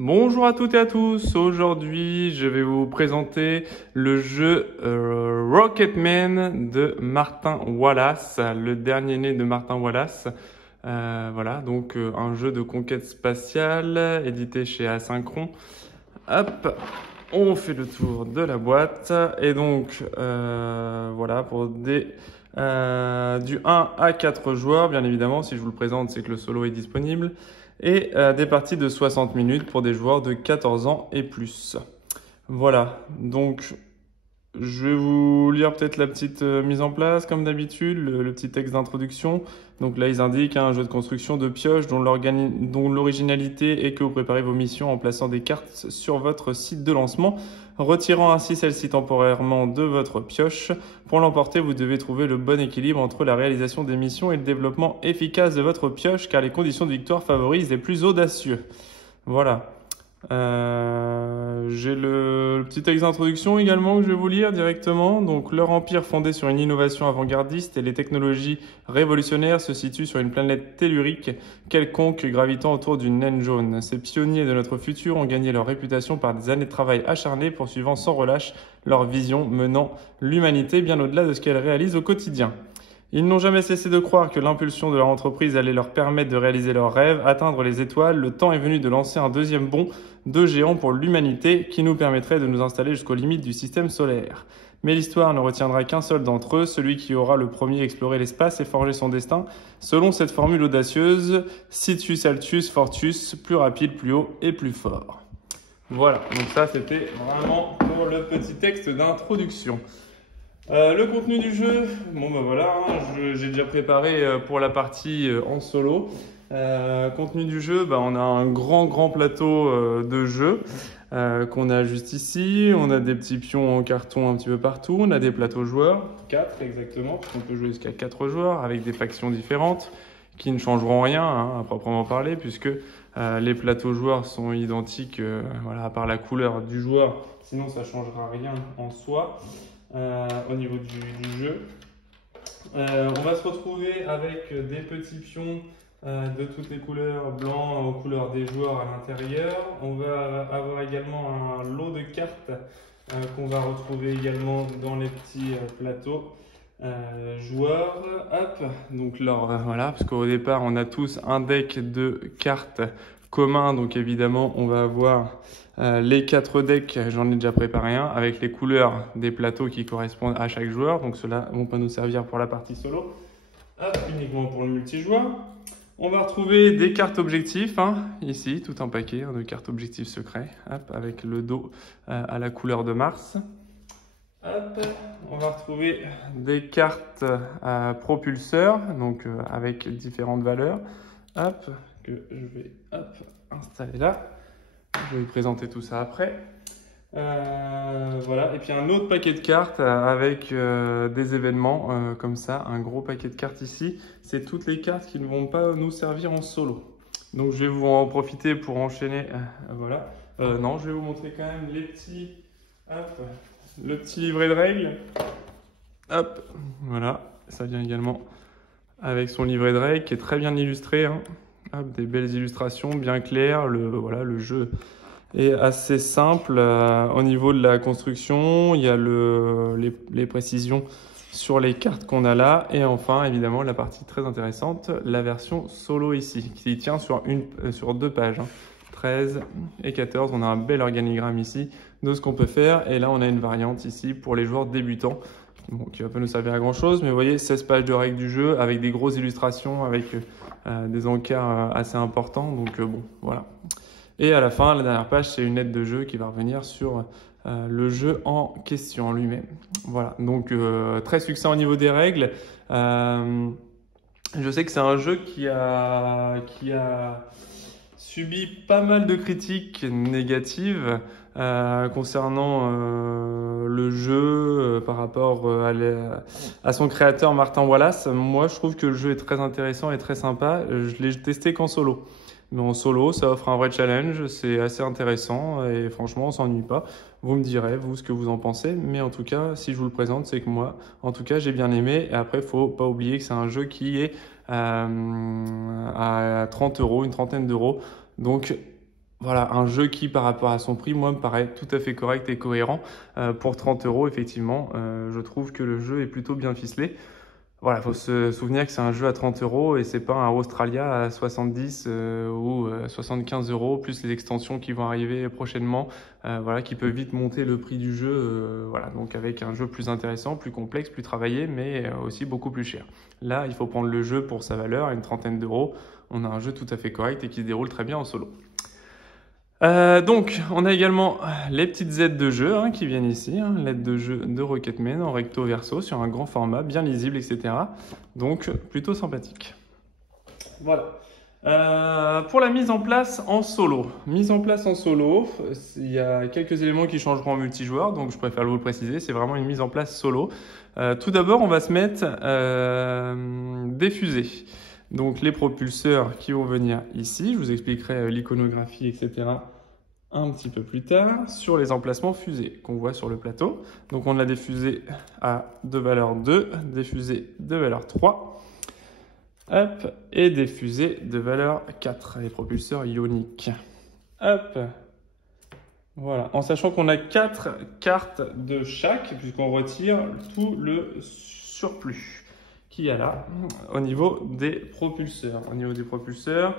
Bonjour à toutes et à tous, aujourd'hui je vais vous présenter le jeu Rocketman de Martin Wallace, le dernier né de Martin Wallace. Voilà, donc un jeu de conquête spatiale édité chez Asynchron. Hop, on fait le tour de la boîte et donc voilà pour du 1 à 4 joueurs, bien évidemment. Si je vous le présente, c'est que le solo est disponible. Et des parties de 60 minutes pour des joueurs de 14 ans et plus. Voilà, donc je vais vous lire peut-être la petite mise en place, comme d'habitude, le petit texte d'introduction. Donc là, ils indiquent un jeu de construction de pioches dont l'originalité est que vous préparez vos missions en plaçant des cartes sur votre site de lancement, retirant ainsi celle-ci temporairement de votre pioche. Pour l'emporter, vous devez trouver le bon équilibre entre la réalisation des missions et le développement efficace de votre pioche, car les conditions de victoire favorisent les plus audacieux. Voilà. J'ai le petit texte d'introduction également que je vais vous lire directement. Donc, leur empire fondé sur une innovation avant-gardiste et les technologies révolutionnaires se situe sur une planète tellurique quelconque gravitant autour d'une naine jaune. Ces pionniers de notre futur ont gagné leur réputation par des années de travail acharné, poursuivant sans relâche leur vision, menant l'humanité bien au-delà de ce qu'elle réalise au quotidien. Ils n'ont jamais cessé de croire que l'impulsion de leur entreprise allait leur permettre de réaliser leurs rêves, atteindre les étoiles. Le temps est venu de lancer un deuxième bond de géant pour l'humanité qui nous permettrait de nous installer jusqu'aux limites du système solaire. Mais l'histoire ne retiendra qu'un seul d'entre eux, celui qui aura le premier exploré l'espace et forgé son destin, selon cette formule audacieuse, Situs Altus Fortus, plus rapide, plus haut et plus fort. Voilà, donc ça c'était vraiment pour le petit texte d'introduction. Le contenu du jeu, bon bah voilà, j'ai déjà préparé pour la partie en solo. Contenu du jeu, bah, on a un grand plateau de jeu qu'on a juste ici. On a des petits pions en carton un petit peu partout. On a des plateaux joueurs, 4 exactement, puisqu'on peut jouer jusqu'à 4 joueurs avec des factions différentes qui ne changeront rien à proprement parler, puisque les plateaux joueurs sont identiques, voilà, à part la couleur du joueur, sinon ça ne changera rien en soi. Au niveau du jeu. On va se retrouver avec des petits pions de toutes les couleurs, blancs aux couleurs des joueurs à l'intérieur. On va avoir également un lot de cartes qu'on va retrouver également dans les petits plateaux joueurs. Hop, donc là, voilà, parce qu'au départ, on a tous un deck de cartes commun, donc évidemment, on va avoir les 4 decks, j'en ai déjà préparé un, avec les couleurs des plateaux qui correspondent à chaque joueur. Donc ceux-là vont pas nous servir pour la partie solo. Hop, uniquement pour le multijoueur. On va retrouver des cartes objectifs, ici, tout un paquet de cartes objectifs secrets, hop, avec le dos à la couleur de Mars. Hop, on va retrouver des cartes propulseurs, donc avec différentes valeurs. Hop, que je vais installer là. Je vais vous présenter tout ça après. Voilà, et puis un autre paquet de cartes avec des événements comme ça, un gros paquet de cartes ici. C'est toutes les cartes qui ne vont pas nous servir en solo. Donc je vais vous en profiter pour enchaîner. Voilà. Non, je vais vous montrer quand même les petits. Hop, le petit livret de règles. Hop, voilà. Ça vient également avec son livret de règles qui est très bien illustré. Hop, des belles illustrations bien claires. Voilà, le jeu est assez simple au niveau de la construction. Il y a les précisions sur les cartes qu'on a là. Et enfin, évidemment, la partie très intéressante, la version solo ici, qui tient sur 2 pages. 13 et 14, on a un bel organigramme ici de ce qu'on peut faire. Et là, on a une variante ici pour les joueurs débutants. Bon, qui va pas nous servir à grand chose, mais vous voyez, 16 pages de règles du jeu avec des grosses illustrations, avec des encarts assez importants. Donc bon, voilà. Et à la fin, la dernière page, c'est une aide de jeu qui va revenir sur le jeu en question lui-même. Voilà, donc très succinct au niveau des règles. Je sais que c'est un jeu qui a subi pas mal de critiques négatives concernant le jeu par rapport à son créateur Martin Wallace. Moi, je trouve que le jeu est très intéressant et très sympa. Je l'ai testé qu'en solo. Mais en solo, ça offre un vrai challenge, c'est assez intéressant et franchement, on s'ennuie pas. Vous me direz, vous, ce que vous en pensez. Mais en tout cas, si je vous le présente, c'est que moi, en tout cas, j'ai bien aimé. Et après, faut pas oublier que c'est un jeu qui est à 30 €, une trentaine d'euros. Donc, voilà, un jeu qui, par rapport à son prix, moi, me paraît tout à fait correct et cohérent. Pour 30 €, effectivement, je trouve que le jeu est plutôt bien ficelé. Voilà, il faut se souvenir que c'est un jeu à 30 € et c'est pas un Australia à 70 ou 75 €, plus les extensions qui vont arriver prochainement, voilà, qui peut vite monter le prix du jeu, voilà, donc avec un jeu plus intéressant, plus complexe, plus travaillé, mais aussi beaucoup plus cher. Là, il faut prendre le jeu pour sa valeur, à une trentaine d'euros. On a un jeu tout à fait correct et qui se déroule très bien en solo. Donc, on a également les petites aides de jeu qui viennent ici, l'aide de jeu de Rocketman en recto verso sur un grand format, bien lisible, etc. Donc, plutôt sympathique. Voilà. Pour la mise en place en solo. Mise en place en solo, il y a quelques éléments qui changeront en multijoueur, donc je préfère vous le préciser, c'est vraiment une mise en place solo. Tout d'abord, on va se mettre des fusées. Donc les propulseurs qui vont venir ici, je vous expliquerai l'iconographie, etc. un petit peu plus tard, sur les emplacements fusées qu'on voit sur le plateau. Donc on a des fusées de valeur 2, des fusées de valeur 3, hop, et des fusées de valeur 4, les propulseurs ioniques. Hop, voilà, en sachant qu'on a 4 cartes de chaque, puisqu'on retire tout le surplus qu'il y a là au niveau des propulseurs. Au niveau des propulseurs,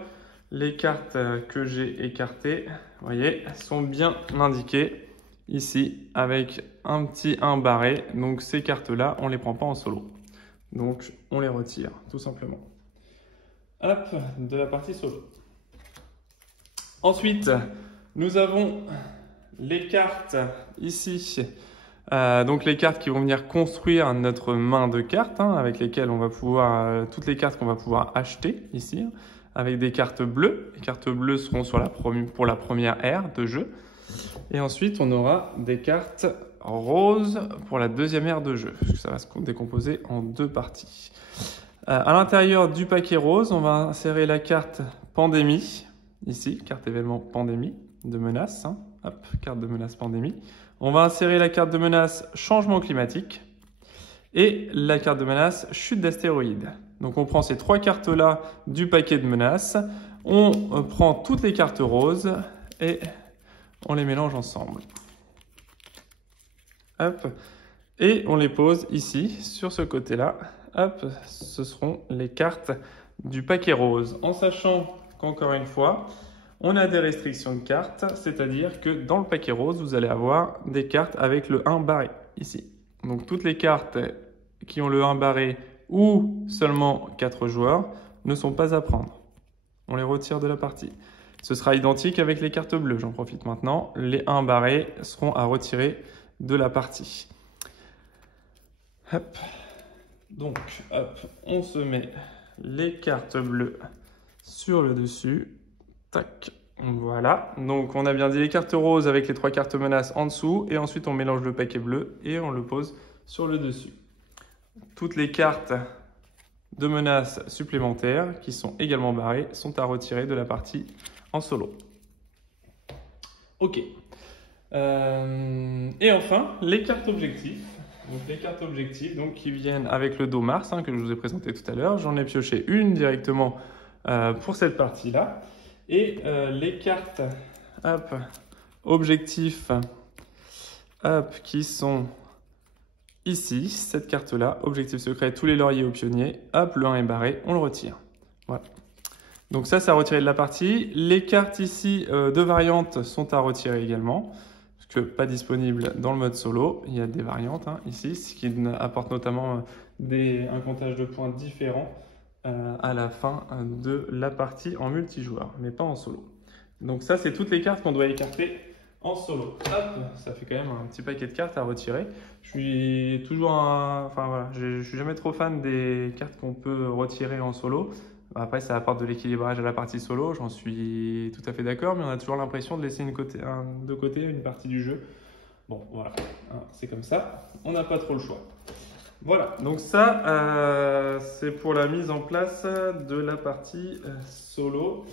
les cartes que j'ai écartées, vous voyez, sont bien indiquées ici avec un petit 1 barré. Donc ces cartes-là, on ne les prend pas en solo. Donc on les retire, tout simplement. Hop, de la partie solo. Ensuite, nous avons les cartes ici. Donc les cartes qui vont venir construire notre main de cartes, avec lesquelles on va pouvoir, toutes les cartes qu'on va pouvoir acheter ici, avec des cartes bleues. Les cartes bleues seront pour la première ère de jeu. Et ensuite, on aura des cartes roses pour la deuxième ère de jeu, parce que ça va se décomposer en 2 parties. À l'intérieur du paquet rose, on va insérer la carte pandémie, ici, carte événement pandémie de menace. Hop, carte de menace pandémie. On va insérer la carte de menace changement climatique et la carte de menace chute d'astéroïdes. Donc on prend ces 3 cartes-là du paquet de menaces, on prend toutes les cartes roses et on les mélange ensemble. Hop, et on les pose ici, sur ce côté-là. Hop, ce seront les cartes du paquet rose. En sachant qu'encore une fois, on a des restrictions de cartes, c'est-à-dire que dans le paquet rose, vous allez avoir des cartes avec le 1 barré, ici. Donc toutes les cartes qui ont le 1 barré ou seulement 4 joueurs ne sont pas à prendre. On les retire de la partie. Ce sera identique avec les cartes bleues, j'en profite maintenant. Les 1 barrés seront à retirer de la partie. Hop. Donc, hop, on se met les cartes bleues sur le dessus. Tac, voilà. Donc on a bien dit les cartes roses avec les 3 cartes menaces en dessous. Et ensuite on mélange le paquet bleu et on le pose sur le dessus. Toutes les cartes de menaces supplémentaires qui sont également barrées sont à retirer de la partie en solo. Ok. Et enfin, les cartes objectifs. Donc les cartes objectifs qui viennent avec le dos Mars que je vous ai présenté tout à l'heure. J'en ai pioché une directement pour cette partie-là. Et les cartes objectifs qui sont ici, cette carte-là, objectif secret, tous les lauriers aux pionniers, le 1 est barré, on le retire. Voilà. Donc ça, c'est à retirer de la partie. Les cartes ici de variantes sont à retirer également, parce que pas disponibles dans le mode solo. Il y a des variantes ici, ce qui apporte notamment un comptage de points différent à la fin de la partie en multijoueur, mais pas en solo. Donc ça, c'est toutes les cartes qu'on doit écarter en solo. Hop, ça fait quand même un petit paquet de cartes à retirer. Je suis toujours je suis jamais trop fan des cartes qu'on peut retirer en solo. Après, ça apporte de l'équilibrage à la partie solo, j'en suis tout à fait d'accord, mais on a toujours l'impression de laisser de côté une partie du jeu. Bon, voilà, c'est comme ça, on n'a pas trop le choix. Voilà, donc ça, c'est pour la mise en place de la partie solo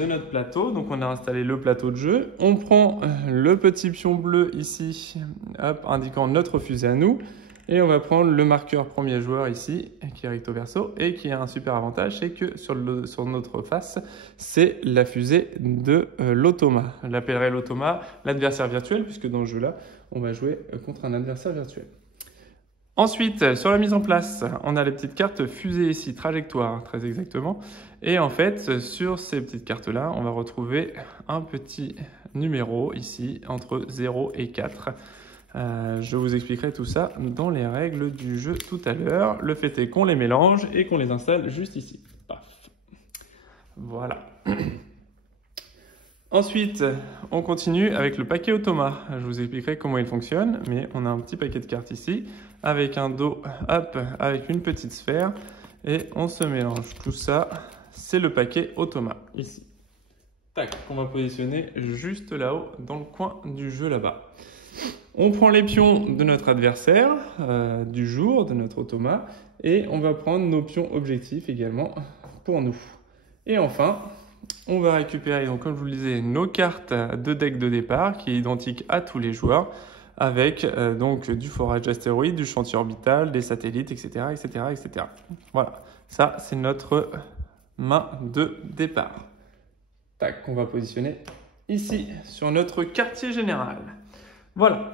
de notre plateau. Donc on a installé le plateau de jeu. On prend le petit pion bleu ici, indiquant notre fusée à nous. Et on va prendre le marqueur premier joueur ici, qui est recto verso, et qui a un super avantage, c'est que sur notre face, c'est la fusée de l'automa. Je l'appellerai l'automa, l'adversaire virtuel, puisque dans ce jeu-là, on va jouer contre un adversaire virtuel. Ensuite, sur la mise en place, on a les petites cartes fusée ici, trajectoire, très exactement. Et en fait, sur ces petites cartes-là, on va retrouver un petit numéro ici, entre 0 et 4. Je vous expliquerai tout ça dans les règles du jeu tout à l'heure. Le fait est qu'on les mélange et qu'on les installe juste ici. Paf. Voilà. Ensuite, on continue avec le paquet automa. Je vous expliquerai comment il fonctionne, mais on a un petit paquet de cartes ici, avec un dos up, avec une petite sphère, et on se mélange tout ça. C'est le paquet automa, ici. Tac, qu'on va positionner juste là-haut, dans le coin du jeu là-bas. On prend les pions de notre adversaire, du jour, de notre automa, et on va prendre nos pions objectifs également pour nous. Et enfin, on va récupérer, donc, comme je vous le disais, nos cartes de deck de départ, qui est identique à tous les joueurs, avec donc du forage d'astéroïdes, du chantier orbital, des satellites, etc., etc., etc. Voilà, ça c'est notre main de départ. Tac, qu'on va positionner ici, sur notre quartier général. Voilà.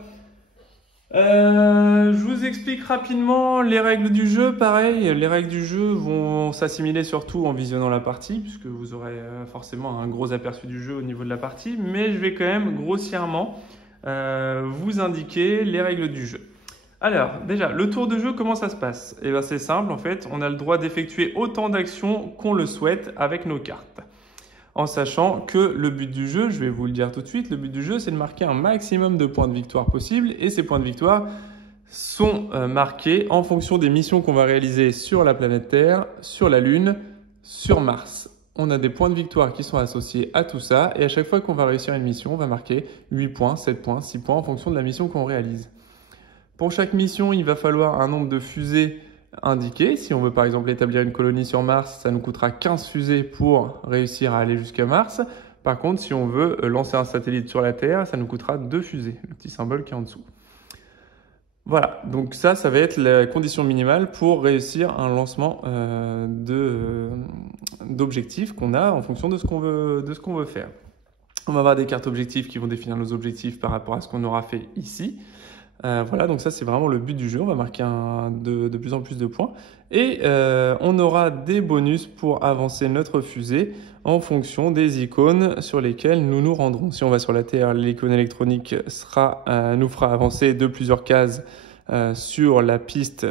Je vous explique rapidement les règles du jeu. Pareil, les règles du jeu vont s'assimiler surtout en visionnant la partie, puisque vous aurez forcément un gros aperçu du jeu au niveau de la partie, mais je vais quand même grossièrement vous indiquer les règles du jeu. Alors, déjà, le tour de jeu, comment ça se passe? Eh bien, c'est simple, en fait, on a le droit d'effectuer autant d'actions qu'on le souhaite avec nos cartes. En sachant que le but du jeu, je vais vous le dire tout de suite, le but du jeu, c'est de marquer un maximum de points de victoire possible. Et ces points de victoire sont marqués en fonction des missions qu'on va réaliser sur la planète Terre, sur la Lune, sur Mars. On a des points de victoire qui sont associés à tout ça. Et à chaque fois qu'on va réussir une mission, on va marquer 8 points, 7 points, 6 points en fonction de la mission qu'on réalise. Pour chaque mission, il va falloir un nombre de fusées indiqué. Si on veut par exemple établir une colonie sur Mars, ça nous coûtera 15 fusées pour réussir à aller jusqu'à Mars. Par contre, si on veut lancer un satellite sur la Terre, ça nous coûtera 2 fusées, le petit symbole qui est en dessous. Voilà, donc ça va être la condition minimale pour réussir un lancement d'objectifs qu'on a en fonction de ce qu'on veut faire. On va avoir des cartes objectifs qui vont définir nos objectifs par rapport à ce qu'on aura fait ici. Voilà, donc ça c'est vraiment le but du jeu, on va marquer de plus en plus de points et on aura des bonus pour avancer notre fusée en fonction des icônes sur lesquelles nous nous rendrons. Si on va sur la Terre, l'icône électronique nous fera avancer de plusieurs cases sur la piste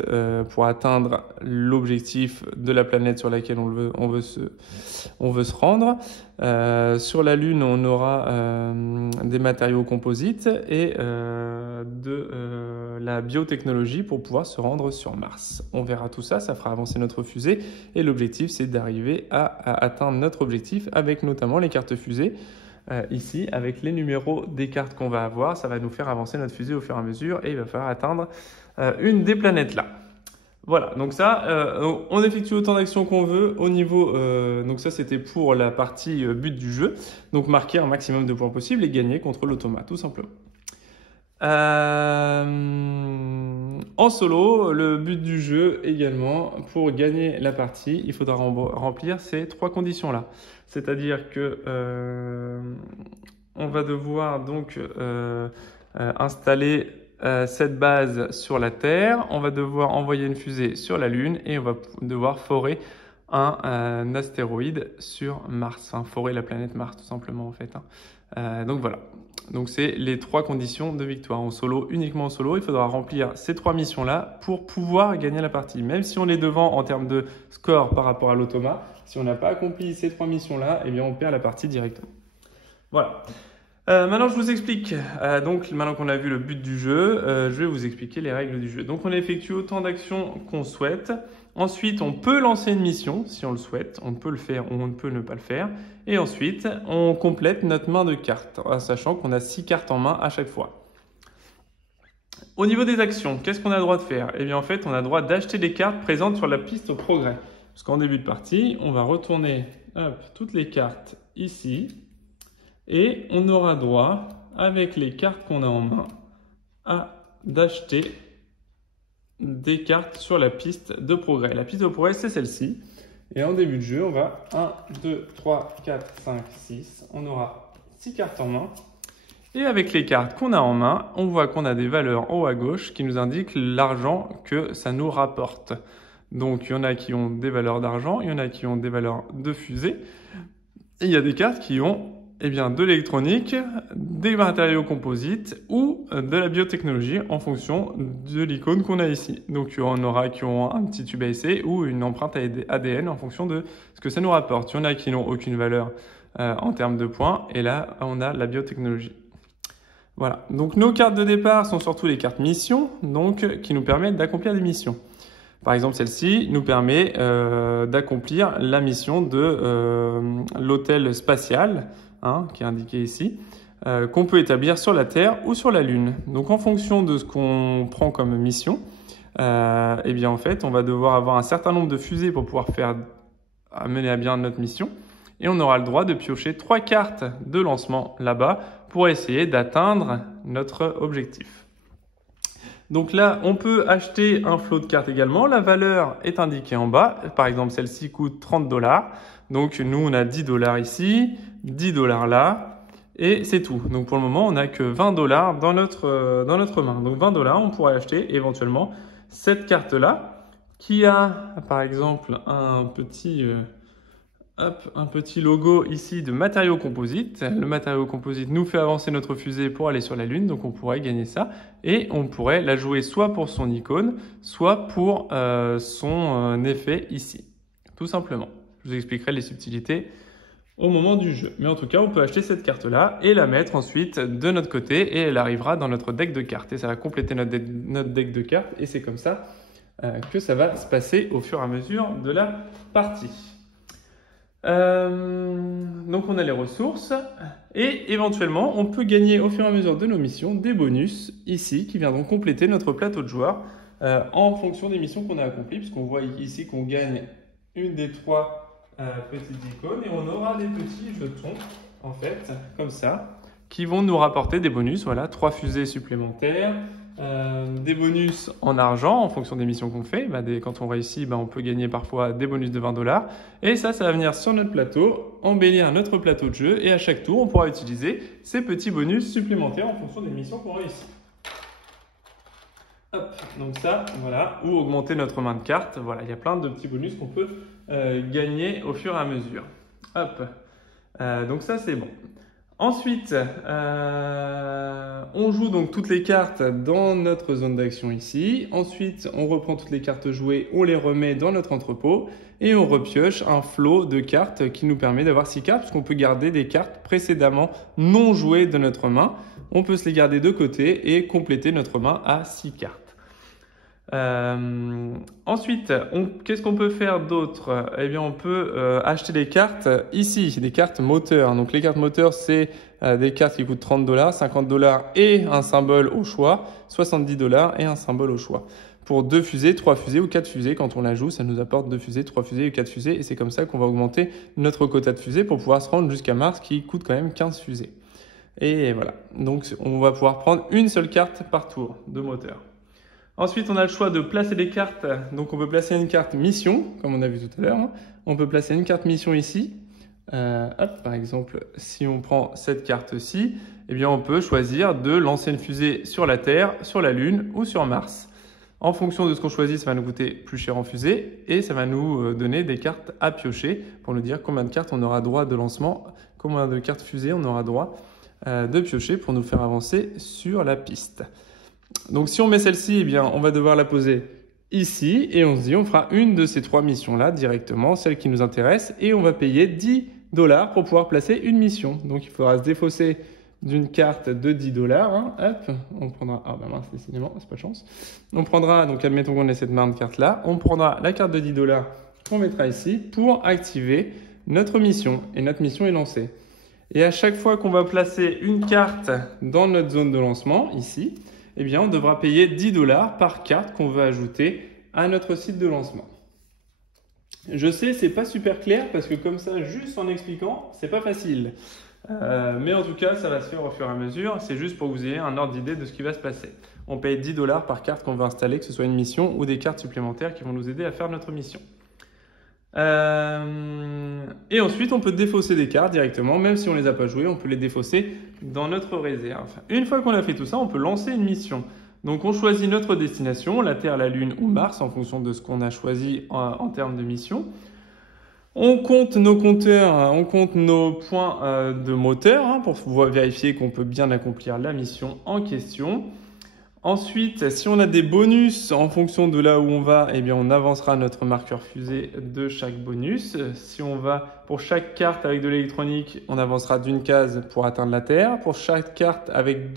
pour atteindre l'objectif de la planète sur laquelle on veut se rendre. Sur la Lune, on aura des matériaux composites et la biotechnologie pour pouvoir se rendre sur Mars. On verra tout ça, ça fera avancer notre fusée et l'objectif c'est d'arriver à atteindre notre objectif avec notamment les cartes fusées. Ici, avec les numéros des cartes qu'on va avoir, ça va nous faire avancer notre fusée au fur et à mesure et il va falloir atteindre une des planètes là. Voilà, donc ça, on effectue autant d'actions qu'on veut au niveau... donc ça, c'était pour la partie but du jeu. Donc marquer un maximum de points possible et gagner contre l'automa, tout simplement. En solo, le but du jeu également, pour gagner la partie, il faudra remplir ces 3 conditions-là. C'est-à-dire que on va devoir donc installer cette base sur la Terre, on va devoir envoyer une fusée sur la Lune et on va devoir forer un astéroïde sur Mars, enfin forer la planète Mars tout simplement en fait. Donc voilà, donc c'est les 3 conditions de victoire en solo, uniquement en solo. Il faudra remplir ces 3 missions-là pour pouvoir gagner la partie. Même si on est devant en termes de score par rapport à l'automa, si on n'a pas accompli ces 3 missions-là, eh bien on perd la partie directement. Voilà. Maintenant, je vous explique. Donc, maintenant qu'on a vu le but du jeu, je vais vous expliquer les règles du jeu. Donc, on effectue autant d'actions qu'on souhaite. Ensuite, on peut lancer une mission si on le souhaite. On peut le faire ou on peut ne pas le faire. Et ensuite, on complète notre main de cartes, en sachant qu'on a 6 cartes en main à chaque fois. Au niveau des actions, qu'est-ce qu'on a le droit de faire? Eh bien, en fait, on a le droit d'acheter des cartes présentes sur la piste au progrès. Parce qu'en début de partie, on va retourner toutes les cartes ici. Et on aura droit, avec les cartes qu'on a en main, d'acheter des cartes sur la piste de progrès. La piste de progrès, c'est celle-ci. Et en début de jeu, on va 1, 2, 3, 4, 5, 6. On aura 6 cartes en main. Et avec les cartes qu'on a en main, on voit qu'on a des valeurs en haut à gauche qui nous indiquent l'argent que ça nous rapporte. Donc, il y en a qui ont des valeurs d'argent, il y en a qui ont des valeurs de fusée. Et il y a des cartes qui ont de l'électronique, des matériaux composites ou de la biotechnologie en fonction de l'icône qu'on a ici. Donc, on aura qui ont un petit tube à essai ou une empreinte ADN en fonction de ce que ça nous rapporte. Il y en a qui n'ont aucune valeur en termes de points. Et là, on a la biotechnologie. Voilà. Donc, nos cartes de départ sont surtout les cartes missions, donc qui nous permettent d'accomplir des missions. Par exemple, celle-ci nous permet d'accomplir la mission de l'hôtel spatial, qui est indiqué ici, qu'on peut établir sur la Terre ou sur la Lune. Donc, en fonction de ce qu'on prend comme mission, en fait, on va devoir avoir un certain nombre de fusées pour pouvoir mener à bien notre mission. Et on aura le droit de piocher 3 cartes de lancement là-bas pour essayer d'atteindre notre objectif. Donc là, on peut acheter un flot de cartes également. La valeur est indiquée en bas. Par exemple, celle-ci coûte 30 $. Donc nous, on a 10 $ ici, 10 $ là, et c'est tout. Donc pour le moment, on n'a que 20 $ dans notre main. Donc 20 $, on pourrait acheter éventuellement cette carte-là, qui a par exemple un petit logo ici de matériaux composites. Le matériau composite nous fait avancer notre fusée pour aller sur la Lune, donc on pourrait gagner ça. Et on pourrait la jouer soit pour son icône, soit pour son effet ici, tout simplement. Je vous expliquerai les subtilités au moment du jeu. Mais en tout cas, on peut acheter cette carte-là et la mettre ensuite de notre côté et elle arrivera dans notre deck de cartes. Et ça va compléter notre deck de cartes et c'est comme ça que ça va se passer au fur et à mesure de la partie. Donc on a les ressources et éventuellement on peut gagner au fur et à mesure de nos missions des bonus ici qui viendront compléter notre plateau de joueurs en fonction des missions qu'on a accomplies, puisqu'on voit ici qu'on gagne une des 3 petites icônes et on aura des petits jetons en fait comme ça qui vont nous rapporter des bonus. Voilà, 3 fusées supplémentaires, des bonus en argent en fonction des missions qu'on fait. Quand on va ici, on peut gagner parfois des bonus de 20 $. Et ça va venir sur notre plateau, embellir notre plateau de jeu. Et à chaque tour, on pourra utiliser ces petits bonus supplémentaires en fonction des missions qu'on réussit. Hop, donc ça, voilà, ou augmenter notre main de cartes. Voilà, il y a plein de petits bonus qu'on peut gagner au fur et à mesure. Hop, donc ça c'est bon. Ensuite, on joue donc toutes les cartes dans notre zone d'action ici. Ensuite, on reprend toutes les cartes jouées, on les remet dans notre entrepôt et on repioche un flot de cartes qui nous permet d'avoir 6 cartes puisqu'on peut garder des cartes précédemment non jouées de notre main. On peut se les garder de côté et compléter notre main à 6 cartes. Ensuite, qu'est-ce qu'on peut faire d'autre? On peut acheter des cartes ici, des cartes moteurs. Donc les cartes moteurs, c'est des cartes qui coûtent 30 $, 50 $ et un symbole au choix, 70 $ et un symbole au choix. Pour 2 fusées, 3 fusées ou 4 fusées, quand on la joue, ça nous apporte 2 fusées, 3 fusées ou 4 fusées. Et c'est comme ça qu'on va augmenter notre quota de fusées pour pouvoir se rendre jusqu'à Mars qui coûte quand même 15 fusées. Et voilà, donc on va pouvoir prendre une seule carte par tour de moteur. Ensuite, on a le choix de placer des cartes. Donc, on peut placer une carte mission, comme on a vu tout à l'heure. On peut placer une carte mission ici. Par exemple, si on prend cette carte-ci, on peut choisir de lancer une fusée sur la Terre, sur la Lune ou sur Mars. En fonction de ce qu'on choisit, ça va nous coûter plus cher en fusée et ça va nous donner des cartes à piocher pour nous dire combien de cartes on aura droit de lancement, combien de cartes fusées on aura droit de piocher pour nous faire avancer sur la piste. Donc si on met celle-ci, on va devoir la poser ici et on se dit on fera une de ces 3 missions-là directement, celle qui nous intéresse, et on va payer 10 $ pour pouvoir placer une mission. Donc il faudra se défausser d'une carte de 10 $. Hop, on prendra, mince, décidément, c'est pas de chance. On prendra, donc admettons qu'on ait cette main de carte-là, on prendra la carte de 10 $ qu'on mettra ici pour activer notre mission. Et notre mission est lancée. Et à chaque fois qu'on va placer une carte dans notre zone de lancement, ici, on devra payer 10 $ par carte qu'on veut ajouter à notre site de lancement. Je sais, c'est pas super clair parce que comme ça, juste en expliquant, c'est pas facile. Mais en tout cas, ça va se faire au fur et à mesure. C'est juste pour que vous ayez un ordre d'idée de ce qui va se passer. On paye 10 $ par carte qu'on veut installer, que ce soit une mission ou des cartes supplémentaires qui vont nous aider à faire notre mission. Et ensuite, on peut défausser des cartes directement, même si on ne les a pas jouées, on peut les défausser dans notre réserve. Une fois qu'on a fait tout ça, on peut lancer une mission. Donc on choisit notre destination, la Terre, la Lune ou Mars, en fonction de ce qu'on a choisi en termes de mission. On compte nos compteurs, on compte nos points de moteur pour vérifier qu'on peut bien accomplir la mission en question. Ensuite, si on a des bonus en fonction de là où on va, eh bien on avancera notre marqueur fusée de chaque bonus. Si on va pour chaque carte avec de l'électronique, on avancera d'une case pour atteindre la Terre. Pour chaque carte avec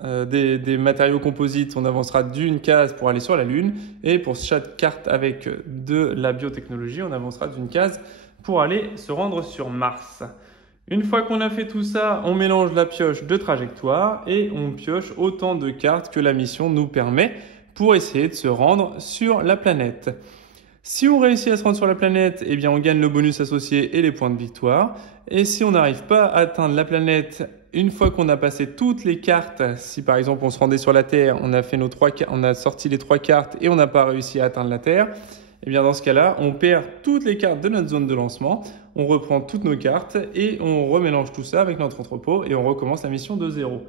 des matériaux composites, on avancera d'une case pour aller sur la Lune. Et pour chaque carte avec de la biotechnologie, on avancera d'une case pour aller se rendre sur Mars. Une fois qu'on a fait tout ça, on mélange la pioche de trajectoire et on pioche autant de cartes que la mission nous permet pour essayer de se rendre sur la planète. Si on réussit à se rendre sur la planète, eh bien on gagne le bonus associé et les points de victoire. Et si on n'arrive pas à atteindre la planète, une fois qu'on a passé toutes les cartes, si par exemple on se rendait sur la Terre, on a sorti les 3 cartes et on n'a pas réussi à atteindre la Terre, eh bien dans ce cas-là, on perd toutes les cartes de notre zone de lancement, on reprend toutes nos cartes et on remélange tout ça avec notre entrepôt et on recommence la mission de zéro.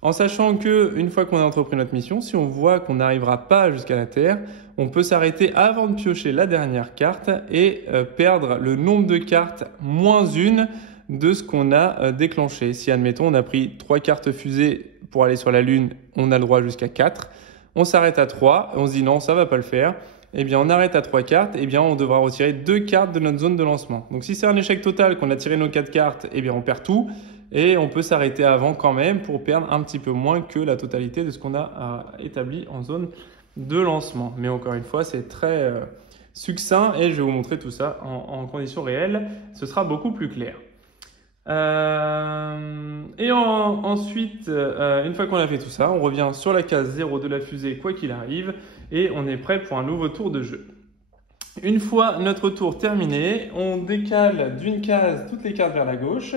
En sachant qu'une fois qu'on a entrepris notre mission, si on voit qu'on n'arrivera pas jusqu'à la Terre, on peut s'arrêter avant de piocher la dernière carte et perdre le nombre de cartes moins une de ce qu'on a déclenché. Si admettons on a pris 3 cartes fusées pour aller sur la Lune, on a le droit jusqu'à 4. On s'arrête à 3, on se dit non, ça va pas le faire. Eh bien, on arrête à 3 cartes, eh bien, on devra retirer 2 cartes de notre zone de lancement. Donc, si c'est un échec total, qu'on a tiré nos 4 cartes, eh bien, on perd tout. Et on peut s'arrêter avant quand même pour perdre un petit peu moins que la totalité de ce qu'on a établi en zone de lancement. Mais encore une fois, c'est très succinct et je vais vous montrer tout ça en conditions réelles. Ce sera beaucoup plus clair. Ensuite, une fois qu'on a fait tout ça, on revient sur la case 0 de la fusée quoi qu'il arrive et on est prêt pour un nouveau tour de jeu. Une fois notre tour terminé, on décale d'une case toutes les cartes vers la gauche.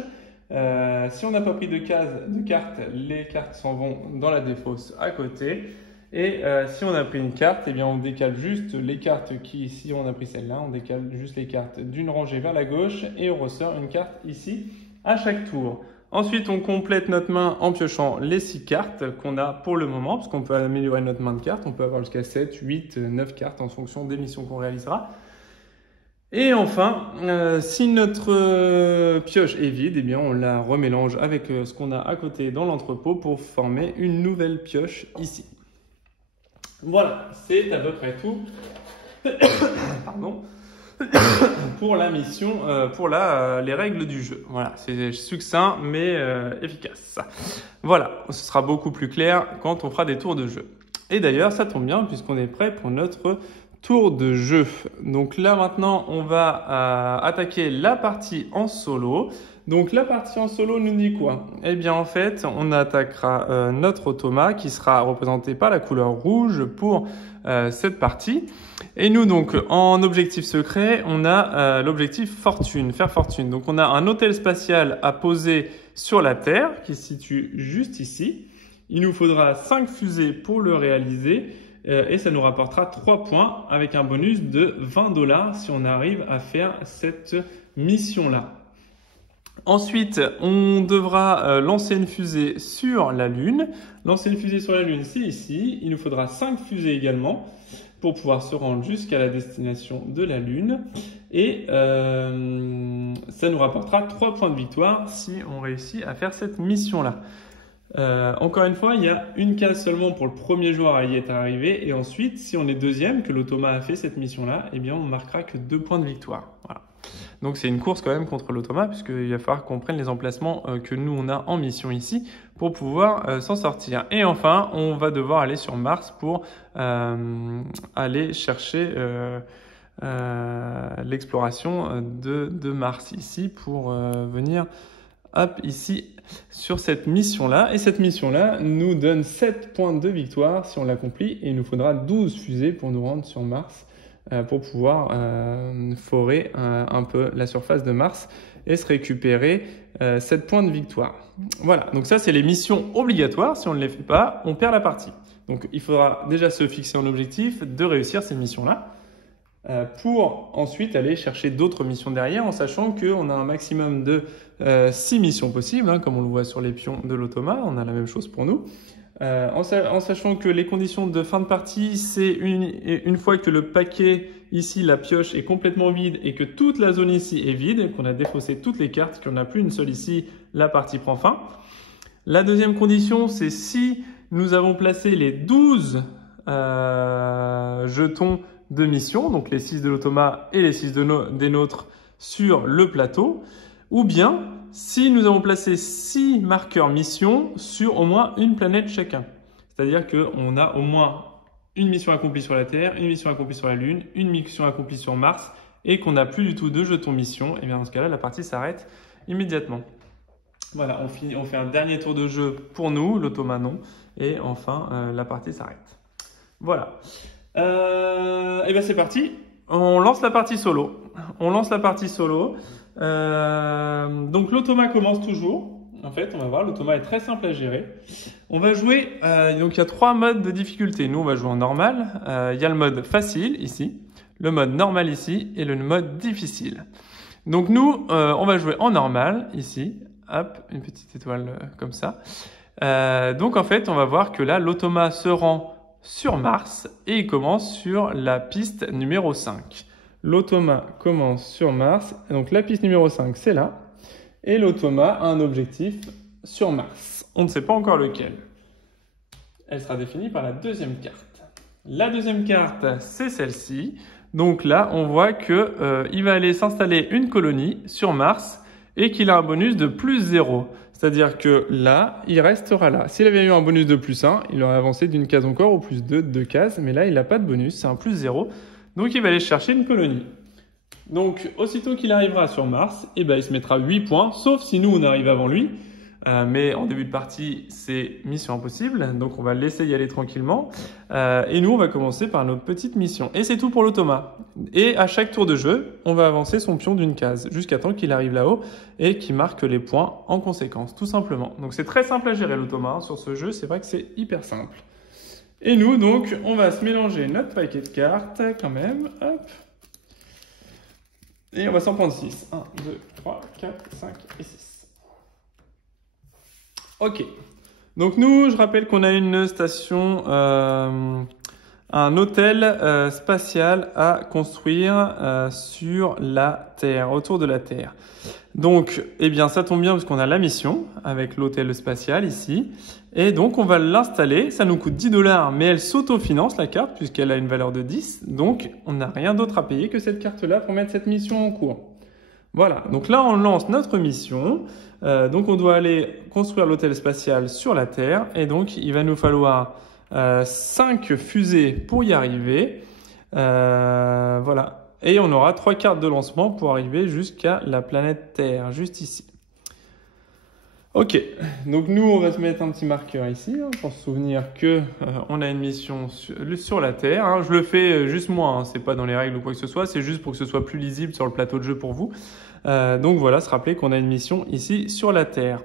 Si on n'a pas pris de cartes, les cartes s'en vont dans la défausse à côté. Et si on a pris une carte, eh bien on décale juste les cartes si on a pris celle-là, on décale juste les cartes d'une rangée vers la gauche et on ressort une carte ici à chaque tour. Ensuite, on complète notre main en piochant les 6 cartes qu'on a pour le moment, parce qu'on peut améliorer notre main de cartes. On peut avoir jusqu'à 7, 8, 9 cartes en fonction des missions qu'on réalisera. Et enfin, si notre pioche est vide, eh bien on la remélange avec ce qu'on a à côté dans l'entrepôt pour former une nouvelle pioche ici. Voilà, c'est à peu près tout. Pardon. Pour la mission, pour les règles du jeu. Voilà, c'est succinct mais efficace. Voilà, ce sera beaucoup plus clair quand on fera des tours de jeu. Et d'ailleurs, ça tombe bien puisqu'on est prêt pour notre tour de jeu. Donc là maintenant, on va attaquer la partie en solo. Donc la partie en solo nous dit quoi? Eh bien en fait, on attaquera notre automa qui sera représenté par la couleur rouge pour cette partie. Et nous donc en objectif secret, on a l'objectif fortune, faire fortune. Donc on a un hôtel spatial à poser sur la Terre qui se situe juste ici. Il nous faudra 5 fusées pour le réaliser et ça nous rapportera 3 points avec un bonus de 20 $ si on arrive à faire cette mission-là. Ensuite, on devra lancer une fusée sur la Lune. Lancer une fusée sur la Lune, c'est ici. Il nous faudra 5 fusées également pour pouvoir se rendre jusqu'à la destination de la Lune. Et ça nous rapportera 3 points de victoire si on réussit à faire cette mission-là. Encore une fois, il y a une case seulement pour le premier joueur à y être arrivé. Et ensuite, si on est deuxième, que l'automa a fait cette mission-là, eh bien, on ne marquera que 2 points de victoire. Voilà. Donc c'est une course quand même contre l'automa puisqu'il va falloir qu'on prenne les emplacements que nous on a en mission ici pour pouvoir s'en sortir. Et enfin, on va devoir aller sur Mars pour aller chercher l'exploration de Mars ici pour venir ici sur cette mission-là. Et cette mission-là nous donne 7 points de victoire si on l'accomplit et il nous faudra 12 fusées pour nous rendre sur Mars pour pouvoir forer un peu la surface de Mars et se récupérer 7 points de victoire. Voilà, donc ça c'est les missions obligatoires. Si on ne les fait pas, on perd la partie. Donc il faudra déjà se fixer un objectif de réussir ces missions-là pour ensuite aller chercher d'autres missions derrière en sachant qu'on a un maximum de 6 missions possibles, hein, comme on le voit sur les pions de l'automa, on a la même chose pour nous. En sachant que les conditions de fin de partie, c'est une fois que le paquet ici, la pioche est complètement vide et que toute la zone ici est vide, qu'on a défaussé toutes les cartes, qu'on n'a plus une seule ici, la partie prend fin. La deuxième condition, c'est si nous avons placé les 12 jetons de mission, donc les 6 de l'automa et les 6 des nôtres sur le plateau, ou bien si nous avons placé 6 marqueurs mission sur au moins une planète chacun. C'est-à-dire qu'on a au moins une mission accomplie sur la Terre, une mission accomplie sur la Lune, une mission accomplie sur Mars, et qu'on n'a plus du tout de jetons mission, et bien dans ce cas-là, la partie s'arrête immédiatement. Voilà, on fait un dernier tour de jeu pour nous, l'automa non, et enfin la partie s'arrête. Voilà. Et bien c'est parti, on lance la partie solo. Donc l'automa commence toujours. En fait, on va voir, l'automa est très simple à gérer. On va jouer, donc il y a 3 modes de difficulté. Nous, on va jouer en normal. Il y a le mode facile ici, le mode normal ici et le mode difficile. Donc nous, on va jouer en normal ici. Hop, une petite étoile comme ça. Donc en fait, on va voir que là, l'automa se rend sur Mars et il commence sur la piste numéro 5. L'automa commence sur Mars, donc la piste numéro 5 c'est là, et l'automa a un objectif sur Mars. On ne sait pas encore lequel. Elle sera définie par la deuxième carte. La deuxième carte c'est celle-ci, donc là on voit qu'il va aller s'installer une colonie sur Mars et qu'il a un bonus de plus 0. C'est-à-dire que là, il restera là. S'il avait eu un bonus de plus 1, il aurait avancé d'une case encore ou plus 2 de 2 cases. Mais là, il n'a pas de bonus, c'est un plus 0. Donc, il va aller chercher une colonie. Donc, aussitôt qu'il arrivera sur Mars, eh ben, il se mettra 8 points, sauf si nous, on arrive avant lui. Mais en début de partie, c'est mission impossible. Donc, on va le laisser y aller tranquillement. Et nous, on va commencer par notre petite mission. Et c'est tout pour l'automa. Et à chaque tour de jeu, on va avancer son pion d'une case jusqu'à temps qu'il arrive là-haut et qu'il marque les points en conséquence, tout simplement. Donc, c'est très simple à gérer l'automa sur ce jeu. C'est vrai que c'est hyper simple. Et nous, donc, on va se mélanger notre paquet de cartes quand même. Hop. Et on va s'en prendre 6. 1, 2, 3, 4, 5 et 6. Ok, donc nous, je rappelle qu'on a une station, un hôtel spatial à construire sur la Terre, autour de la Terre. Donc, eh bien, ça tombe bien parce qu'on a la mission avec l'hôtel spatial ici. Et donc, on va l'installer. Ça nous coûte 10 $, mais elle s'autofinance la carte puisqu'elle a une valeur de 10. Donc, on n'a rien d'autre à payer que cette carte-là pour mettre cette mission en cours. Voilà, donc là, on lance notre mission. Donc, on doit aller construire l'hôtel spatial sur la Terre. Et donc, il va nous falloir 5 fusées pour y arriver. Voilà. Et on aura 3 cartes de lancement pour arriver jusqu'à la planète Terre, juste ici. Ok, donc nous, on va se mettre un petit marqueur ici hein, pour se souvenir que on a une mission sur la Terre. Hein. Je le fais juste moi, hein, c'est pas dans les règles ou quoi que ce soit, c'est juste pour que ce soit plus lisible sur le plateau de jeu pour vous. Donc voilà, se rappeler qu'on a une mission ici sur la Terre.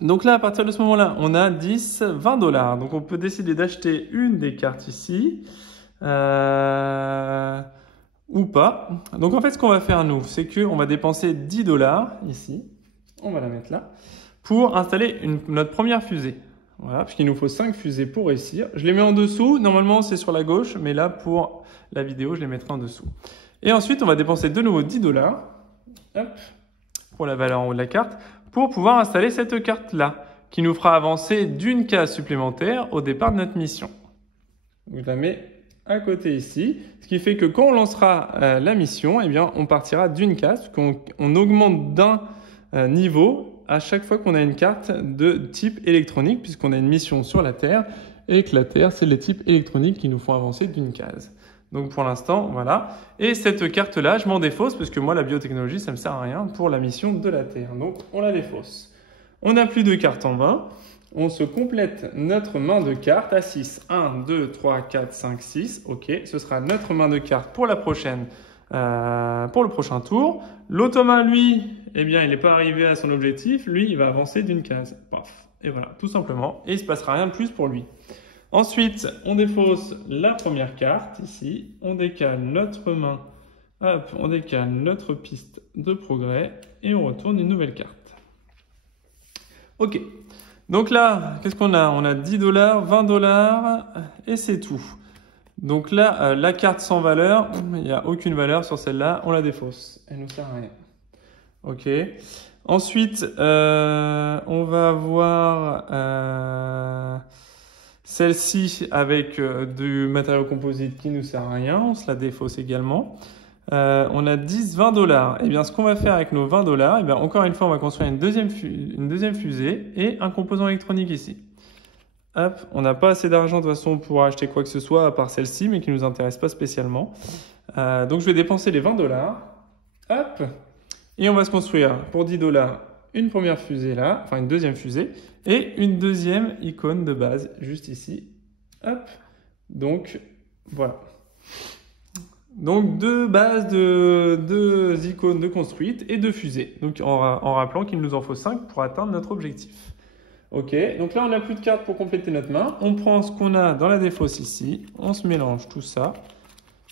Donc là, à partir de ce moment-là, on a 10, 20 $. Donc on peut décider d'acheter une des cartes ici. Ou pas. Donc en fait, ce qu'on va faire nous, c'est qu'on va dépenser 10 $ ici, on va la mettre là, pour installer notre première fusée. Voilà, puisqu'il nous faut 5 fusées pour réussir. Je les mets en dessous, normalement c'est sur la gauche, mais là pour la vidéo, je les mettrai en dessous. Et ensuite, on va dépenser de nouveau 10 $, hop, pour la valeur en haut de la carte, pour pouvoir installer cette carte-là, qui nous fera avancer d'une case supplémentaire au départ de notre mission. Donc, je la mets à côté ici, ce qui fait que quand on lancera la mission, eh bien, on partira d'une case, qu'on augmente d'un niveau à chaque fois qu'on a une carte de type électronique, puisqu'on a une mission sur la Terre, et que la Terre, c'est les types électroniques qui nous font avancer d'une case. Donc pour l'instant, voilà. Et cette carte-là, je m'en défausse, parce que moi, la biotechnologie, ça ne me sert à rien pour la mission de la Terre. Donc on la défausse. On n'a plus de cartes en main. on se complète notre main de cartes à 6. 1, 2, 3, 4, 5, 6. Ok, ce sera notre main de cartes pour la prochaine, pour le prochain tour. L'automa, lui, eh bien, il n'est pas arrivé à son objectif. Lui, il va avancer d'une case. Paf. Et voilà, tout simplement. Et il ne se passera rien de plus pour lui. Ensuite, on défausse la première carte ici. On décale notre main. Hop, on décale notre piste de progrès et on retourne une nouvelle carte. Ok. Donc là, qu'est-ce qu'on a? On a 10 $, 20 $ et c'est tout. Donc là, la carte sans valeur, il n'y a aucune valeur sur celle-là, on la défausse. Elle ne nous sert à rien. Ok. Ensuite, on va avoir celle-ci avec du matériau composite qui ne nous sert à rien. On se la défausse également. On a 10, 20 $. Eh bien, ce qu'on va faire avec nos 20 $, eh bien, encore une fois, on va construire une deuxième fusée et un composant électronique ici. Hop, on n'a pas assez d'argent de toute façon pour acheter quoi que ce soit à part celle-ci, mais qui ne nous intéresse pas spécialement. Donc, je vais dépenser les 20 $. Hop, et on va se construire pour 10 $ une première fusée là, enfin une deuxième fusée, et une deuxième icône de base juste ici. Hop, donc voilà. Donc deux bases deux icônes de construite et deux fusées. Donc en rappelant qu'il nous en faut 5 pour atteindre notre objectif. Ok, donc là on n'a plus de cartes pour compléter notre main. On prend ce qu'on a dans la défausse ici, on se mélange tout ça,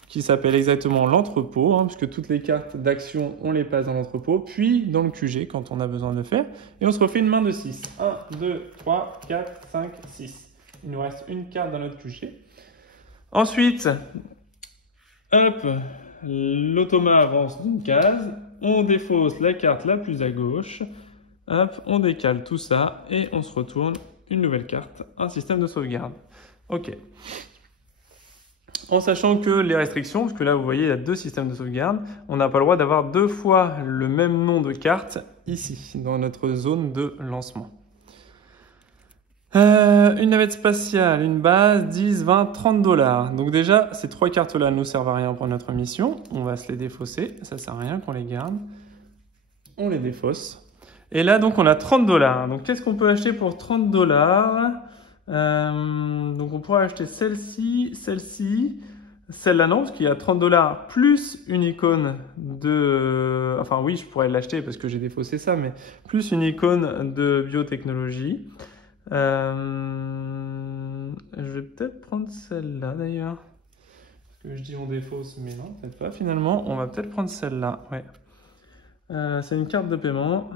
qui s'appelle exactement l'entrepôt, puisque toutes les cartes d'action on les passe dans l'entrepôt, puis dans le QG quand on a besoin de le faire. Et on se refait une main de 6. 1, 2, 3, 4, 5, 6. Il nous reste une carte dans notre QG. Ensuite, hop, l'automa avance d'une case, on défausse la carte la plus à gauche, hop, on décale tout ça et on se retourne une nouvelle carte, un système de sauvegarde. Ok. En sachant que les restrictions, parce que là vous voyez il y a 2 systèmes de sauvegarde, on n'a pas le droit d'avoir 2 fois le même nom de carte ici, dans notre zone de lancement. Une navette spatiale, une base, 10, 20, 30 $. Donc déjà, ces 3 cartes-là ne nous servent à rien pour notre mission. On va se les défausser. Ça ne sert à rien qu'on les garde. On les défausse. Et là, donc, on a 30 $. Donc, qu'est-ce qu'on peut acheter pour 30 $? Donc, on pourrait acheter celle-ci, celle-là non, parce qu'il y a 30 $ plus une icône de... Enfin, oui, je pourrais l'acheter parce que j'ai défaussé ça, mais plus une icône de biotechnologie. Je vais peut-être prendre celle-là d'ailleurs. Parce que je dis on défausse, mais non, peut-être pas. Finalement, on va peut-être prendre celle-là. Ouais. C'est une carte de paiement.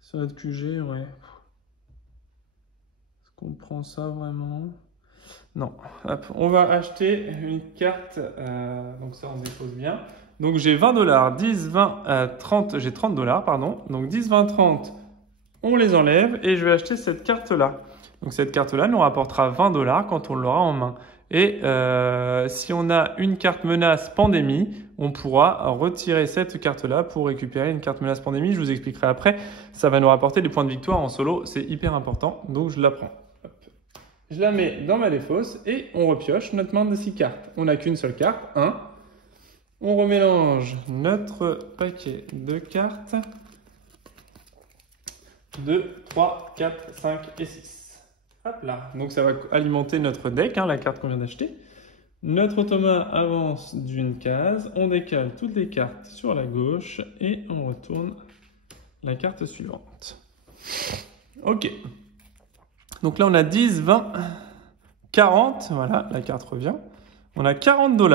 Sur notre QG, ouais. Est-ce qu'on prend ça vraiment? Non. Hop, on va acheter une carte. Donc ça, on dépose bien. Donc j'ai 20 $, 10, 20, 30. J'ai 30 $, pardon. Donc 10, 20, 30. On les enlève et je vais acheter cette carte-là. Donc cette carte-là nous rapportera 20 $ quand on l'aura en main. Et si on a une carte menace pandémie, on pourra retirer cette carte-là pour récupérer une carte menace pandémie. Je vous expliquerai après. Ça va nous rapporter des points de victoire en solo. C'est hyper important. Donc je la prends. Hop. Je la mets dans ma défausse et on repioche notre main de 6 cartes. On n'a qu'une seule carte, 1. On remélange notre paquet de cartes. 2, 3, 4, 5 et 6. Hop là. Donc ça va alimenter notre deck, la carte qu'on vient d'acheter. Notre automa avance d'une case. On décale toutes les cartes sur la gauche et on retourne la carte suivante. Ok. Donc là on a 10, 20, 40. Voilà, la carte revient. On a 40 $.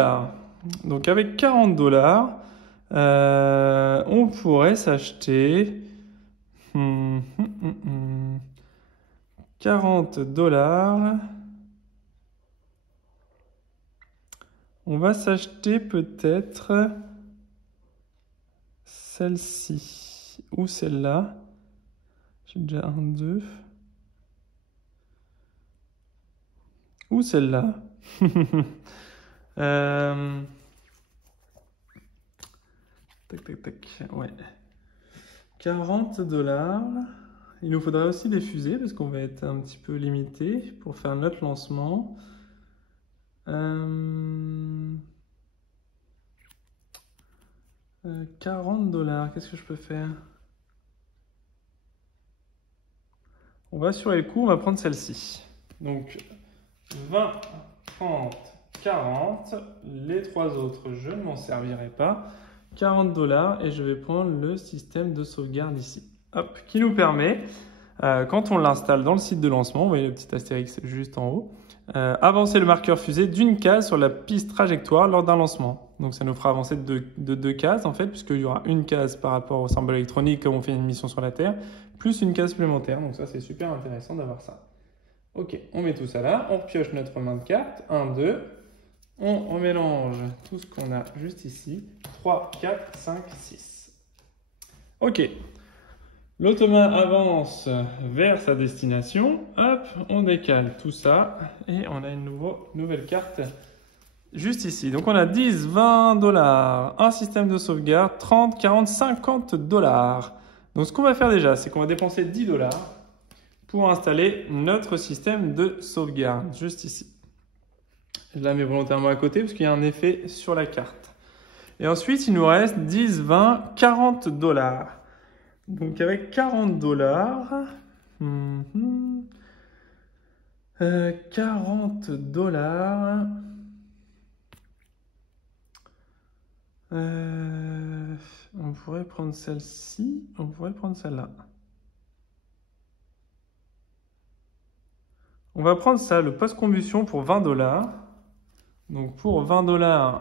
Donc avec 40 $, on pourrait s'acheter... 40 $. On va s'acheter peut-être celle-ci ou celle-là. J'ai déjà 1, 2. Ou celle-là. Tac, tac, tac. Ouais. 40 $. Il nous faudrait aussi des fusées parce qu'on va être un petit peu limité pour faire notre lancement. 40 $, qu'est-ce que je peux faire? On va assurer le coup, on va prendre celle-ci. Donc 20, 30, 40. Les trois autres, je ne m'en servirai pas. 40 $ et je vais prendre le système de sauvegarde ici. Hop, qui nous permet, quand on l'installe dans le site de lancement, vous voyez le petit astérix juste en haut, avancer le marqueur fusée d'une case sur la piste trajectoire lors d'un lancement. Donc ça nous fera avancer de deux cases en fait, puisqu'il y aura une case par rapport au symbole électronique quand on fait une mission sur la Terre, plus une case supplémentaire. Donc ça c'est super intéressant d'avoir ça. Ok, on met tout ça là, on repioche notre main de carte, 1, 2, on mélange tout ce qu'on a juste ici, 3, 4, 5, 6. Ok. L'automa avance vers sa destination. Hop, on décale tout ça et on a une nouvelle carte juste ici. Donc on a 10, 20 $, un système de sauvegarde, 30, 40, 50 $. Donc ce qu'on va faire déjà, c'est qu'on va dépenser 10 $ pour installer notre système de sauvegarde juste ici. Je la mets volontairement à côté parce qu'il y a un effet sur la carte. Et ensuite, il nous reste 10, 20, 40 $. Donc avec 40 $, 40 $, on pourrait prendre celle-ci, on pourrait prendre celle-là. On va prendre ça, le post-combustion pour 20 $. Donc pour 20 $,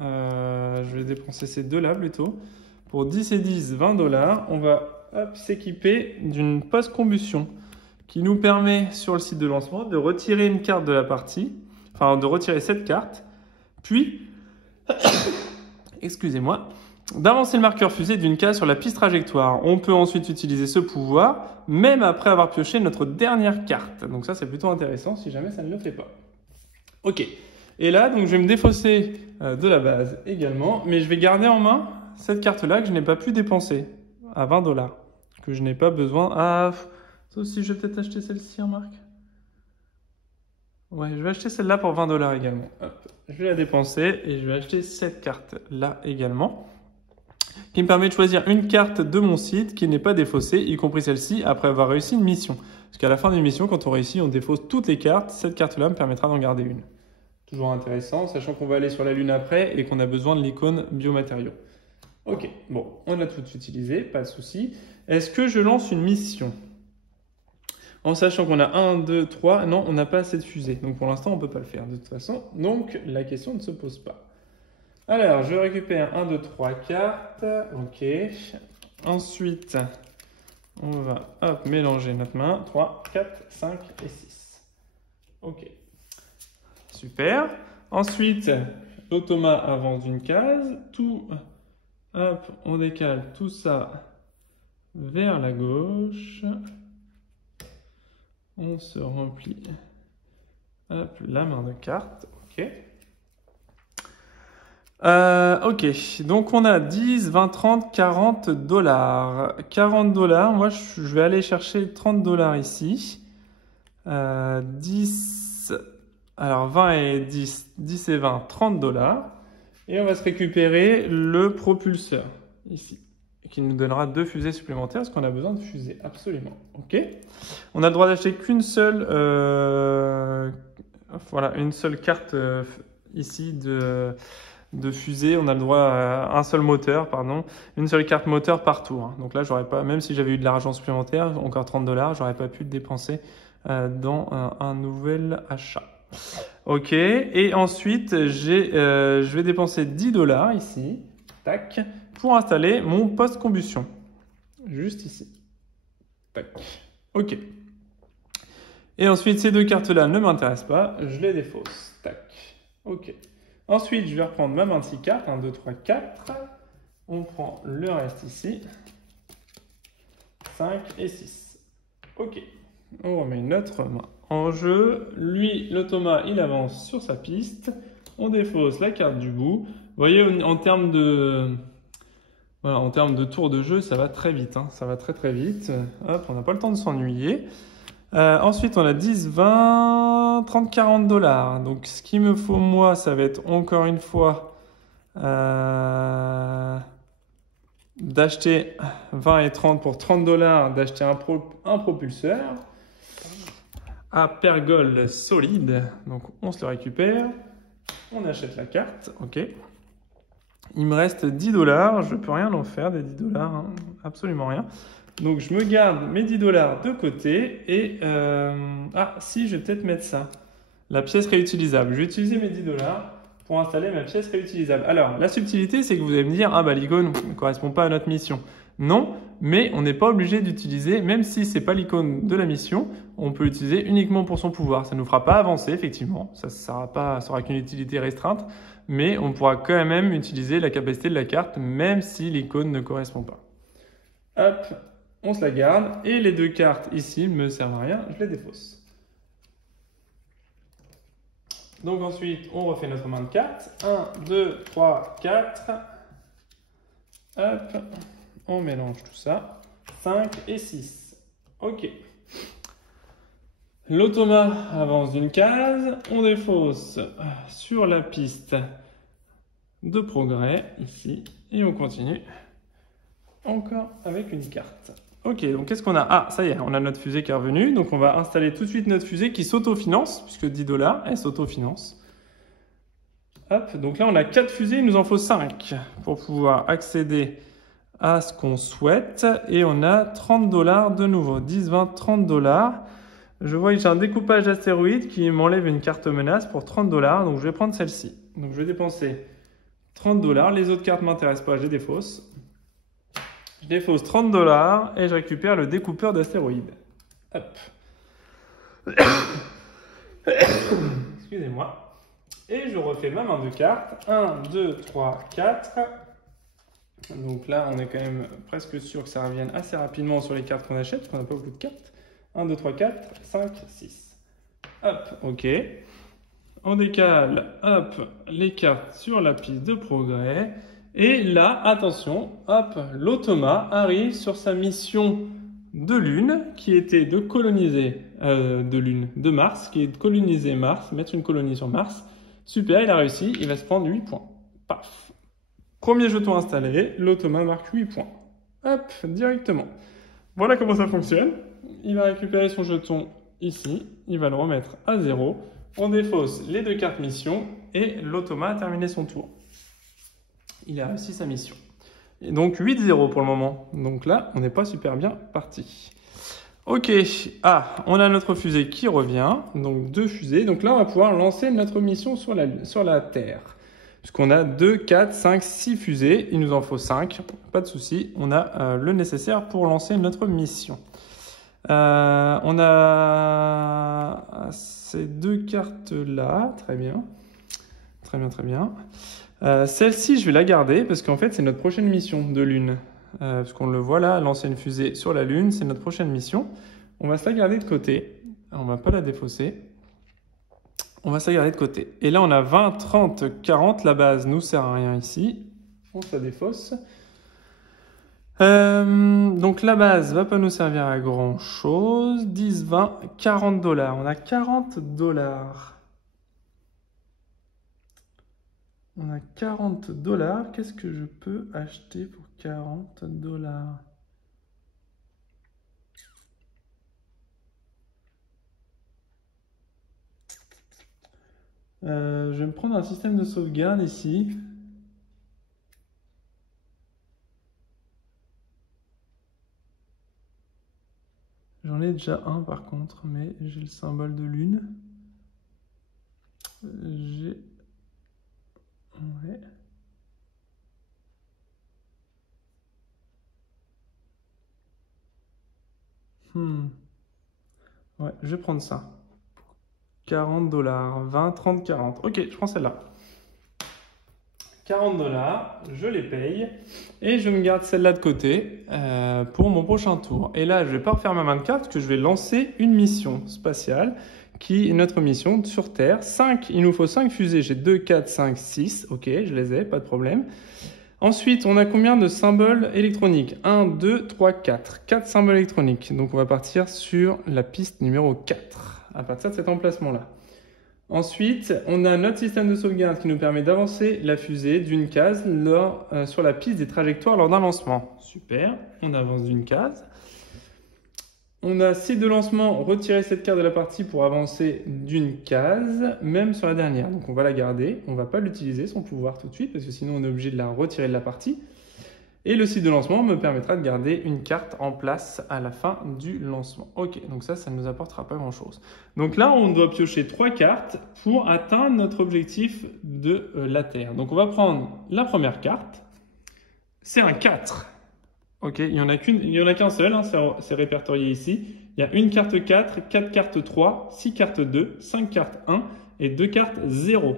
je vais dépenser ces deux-là plutôt. Pour 10 et 10, 20 $, on va s'équiper d'une post-combustion qui nous permet sur le site de lancement de retirer une carte de la partie, enfin de retirer cette carte, puis, excusez-moi, d'avancer le marqueur fusée d'une case sur la piste trajectoire. On peut ensuite utiliser ce pouvoir, même après avoir pioché notre dernière carte. Donc ça, c'est plutôt intéressant si jamais ça ne le fait pas. Ok. Et là, donc, je vais me défausser de la base également, mais je vais garder en main cette carte-là que je n'ai pas pu dépenser à 20 $, que je n'ai pas besoin. Ah, ça aussi, je vais peut-être acheter celle-ci en marque. Ouais, je vais acheter celle-là pour 20 $ également. Hop, je vais la dépenser et je vais acheter cette carte-là également, qui me permet de choisir une carte de mon site qui n'est pas défaussée, y compris celle-ci, après avoir réussi une mission. Parce qu'à la fin d'une mission, quand on réussit, on défausse toutes les cartes. Cette carte-là me permettra d'en garder une. Toujours intéressant, sachant qu'on va aller sur la Lune après et qu'on a besoin de l'icône biomatériaux. Ok, bon, on a tout utilisé, pas de souci. Est-ce que je lance une mission? En sachant qu'on a 1, 2, 3, non, on n'a pas assez de fusées. Donc pour l'instant, on ne peut pas le faire de toute façon. Donc la question ne se pose pas. Alors, je récupère 1, 2, 3 cartes. Ok. Ensuite, on va mélanger notre main. 3, 4, 5 et 6. Ok. Super. Ensuite, l'automa avance d'une case. Tout, hop, on décale tout ça vers la gauche. On se remplit, hop, la main de carte. Ok. Ok, donc on a 10, 20, 30, 40 $. 40 $, moi je vais aller chercher 30 $ ici. 10, alors 20 et 10, 10 et 20, 30 $. Et on va se récupérer le propulseur ici, qui nous donnera 2 fusées supplémentaires, parce qu'on a besoin de fusées, absolument. Ok. On a le droit d'acheter qu'une seule, voilà, une seule carte ici de fusée. On a le droit à un seul moteur, pardon, une seule carte moteur par tour. Hein. Donc là, j'aurais pas, même si j'avais eu de l'argent supplémentaire, encore 30 $, j'aurais pas pu le dépenser dans un nouvel achat. Ok. Et ensuite, je vais dépenser 10 $ ici, tac, pour installer mon post-combustion. Juste ici. Tac. Ok. Et ensuite, ces deux cartes-là ne m'intéressent pas. Je les défausse. Tac. Ok. Ensuite, je vais reprendre ma 26 cartes. 1, 2, 3, 4. On prend le reste ici. 5 et 6. Ok. On remet notre main en jeu. Lui, l'automa, il avance sur sa piste. On défausse la carte du bout. Vous voyez, en termes de... Voilà, en termes de tour de jeu, ça va très vite. Hein. Ça va très très vite. Hop, on n'a pas le temps de s'ennuyer. Ensuite, on a 10, 20, 30, 40 $. Donc, ce qu'il me faut, moi, ça va être encore une fois... D'accord, d'acheter 20 et 30 pour 30 $, d'acheter un propulseur à Pergol solide. Donc on se le récupère, on achète la carte, ok. Il me reste 10 $, je peux rien en faire des 10 $, hein, absolument rien. Donc je me garde mes 10 $ de côté et ah si, je vais peut-être mettre ça, la pièce réutilisable. Je vais utiliser mes 10 $ pour installer ma pièce réutilisable. Alors la subtilité, c'est que vous allez me dire, ah bah l'icône ne correspond pas à notre mission. Non, mais on n'est pas obligé d'utiliser, même si c'est pas l'icône de la mission, on peut l'utiliser uniquement pour son pouvoir. Ça ne nous fera pas avancer, effectivement, ça sera qu'une utilité restreinte, mais on pourra quand même utiliser la capacité de la carte, même si l'icône ne correspond pas. Hop, on se la garde, et les deux cartes ici ne me servent à rien, je les défausse. Donc ensuite, on refait notre main de cartes. 1, 2, 3, 4. Hop, on mélange tout ça. 5 et 6. Ok. L'automa avance d'une case. On défausse sur la piste de progrès, ici. Et on continue encore avec une carte. Ok, donc qu'est-ce qu'on a? Ah, ça y est, on a notre fusée qui est revenue. Donc on va installer tout de suite notre fusée qui s'autofinance, puisque 10 $, elle s'autofinance. Hop, donc là on a 4 fusées, il nous en faut 5 pour pouvoir accéder à ce qu'on souhaite. Et on a 30 $ de nouveau, 10, 20, 30 $. Je vois que j'ai un découpage d'astéroïdes qui m'enlève une carte menace pour 30 $, donc je vais prendre celle-ci. Donc je vais dépenser 30 $, les autres cartes ne m'intéressent pas, je les défausse. Je défausse 30 $ et je récupère le découpeur d'astéroïdes. Hop. Excusez-moi. Et je refais ma main de cartes. 1, 2, 3, 4. Donc là, on est quand même presque sûr que ça revienne assez rapidement sur les cartes qu'on achète, parce qu'on n'a pas beaucoup de cartes. 1, 2, 3, 4, 5, 6. Hop, ok. On décale, hop, les cartes sur la piste de progrès. Et là, attention, hop, l'automa arrive sur sa mission de Lune, qui était de coloniser, de Mars, qui est de coloniser Mars, mettre une colonie sur Mars. Super, il a réussi, il va se prendre 8 points. Paf. Premier jeton installé, l'automa marque 8 points. Hop, directement. Voilà comment ça fonctionne. Il va récupérer son jeton ici, il va le remettre à 0. On défausse les deux cartes mission et l'automa a terminé son tour. Il a réussi sa mission. Et donc 8-0 pour le moment. Donc là, on n'est pas super bien parti. Ok, ah, on a notre fusée qui revient. Donc 2 fusées. Donc là, on va pouvoir lancer notre mission sur la Terre. Puisqu'on a 2, 4, 5, 6 fusées. Il nous en faut 5. Pas de souci. On a le nécessaire pour lancer notre mission. On a ces 2 cartes-là. Très bien. Très bien, très bien. Celle-ci, je vais la garder parce qu'en fait, c'est notre prochaine mission de Lune. Parce qu'on le voit là, lancer une fusée sur la Lune, c'est notre prochaine mission. On va se la garder de côté. On ne va pas la défausser. On va se la garder de côté. Et là, on a 20, 30, 40. La base ne nous sert à rien ici. On se la défausse. Donc la base va pas nous servir à grand chose. 10, 20, 40 $. On a 40 $. On a 40 $. Qu'est-ce que je peux acheter pour 40 $? Je vais me prendre un système de sauvegarde ici. J'en ai déjà un par contre, mais j'ai le symbole de lune. J'ai... Ouais. Ouais, je vais prendre ça. 40 $. 20, 30, 40. Ok, je prends celle-là. 40 $, je les paye. Et je me garde celle-là de côté pour mon prochain tour. Et là, je vais pas refaire ma main de carte parce que je vais lancer une mission spatiale qui est notre mission sur Terre. 5, il nous faut 5 fusées. J'ai 2, 4, 5, 6. Ok, je les ai, pas de problème. Ensuite, on a combien de symboles électroniques? 1, 2, 3, 4. 4 symboles électroniques. Donc, on va partir sur la piste numéro 4, à partir de cet emplacement-là. Ensuite, on a notre système de sauvegarde qui nous permet d'avancer la fusée d'une case sur la piste des trajectoires lors d'un lancement. Super, on avance d'une case. On a site de lancement, retirer cette carte de la partie pour avancer d'une case, même sur la dernière. Donc on va la garder, on ne va pas l'utiliser, son pouvoir tout de suite, parce que sinon on est obligé de la retirer de la partie. Et le site de lancement me permettra de garder une carte en place à la fin du lancement. Ok, donc ça ne nous apportera pas grand-chose. Donc là, on doit piocher 3 cartes pour atteindre notre objectif de la Terre. Donc on va prendre la première carte, c'est un 4. Ok, il n'y en a qu'un seul, hein, c'est répertorié ici. Il y a une carte 4, 4 cartes 3, 6 cartes 2, 5 cartes 1 et 2 cartes 0.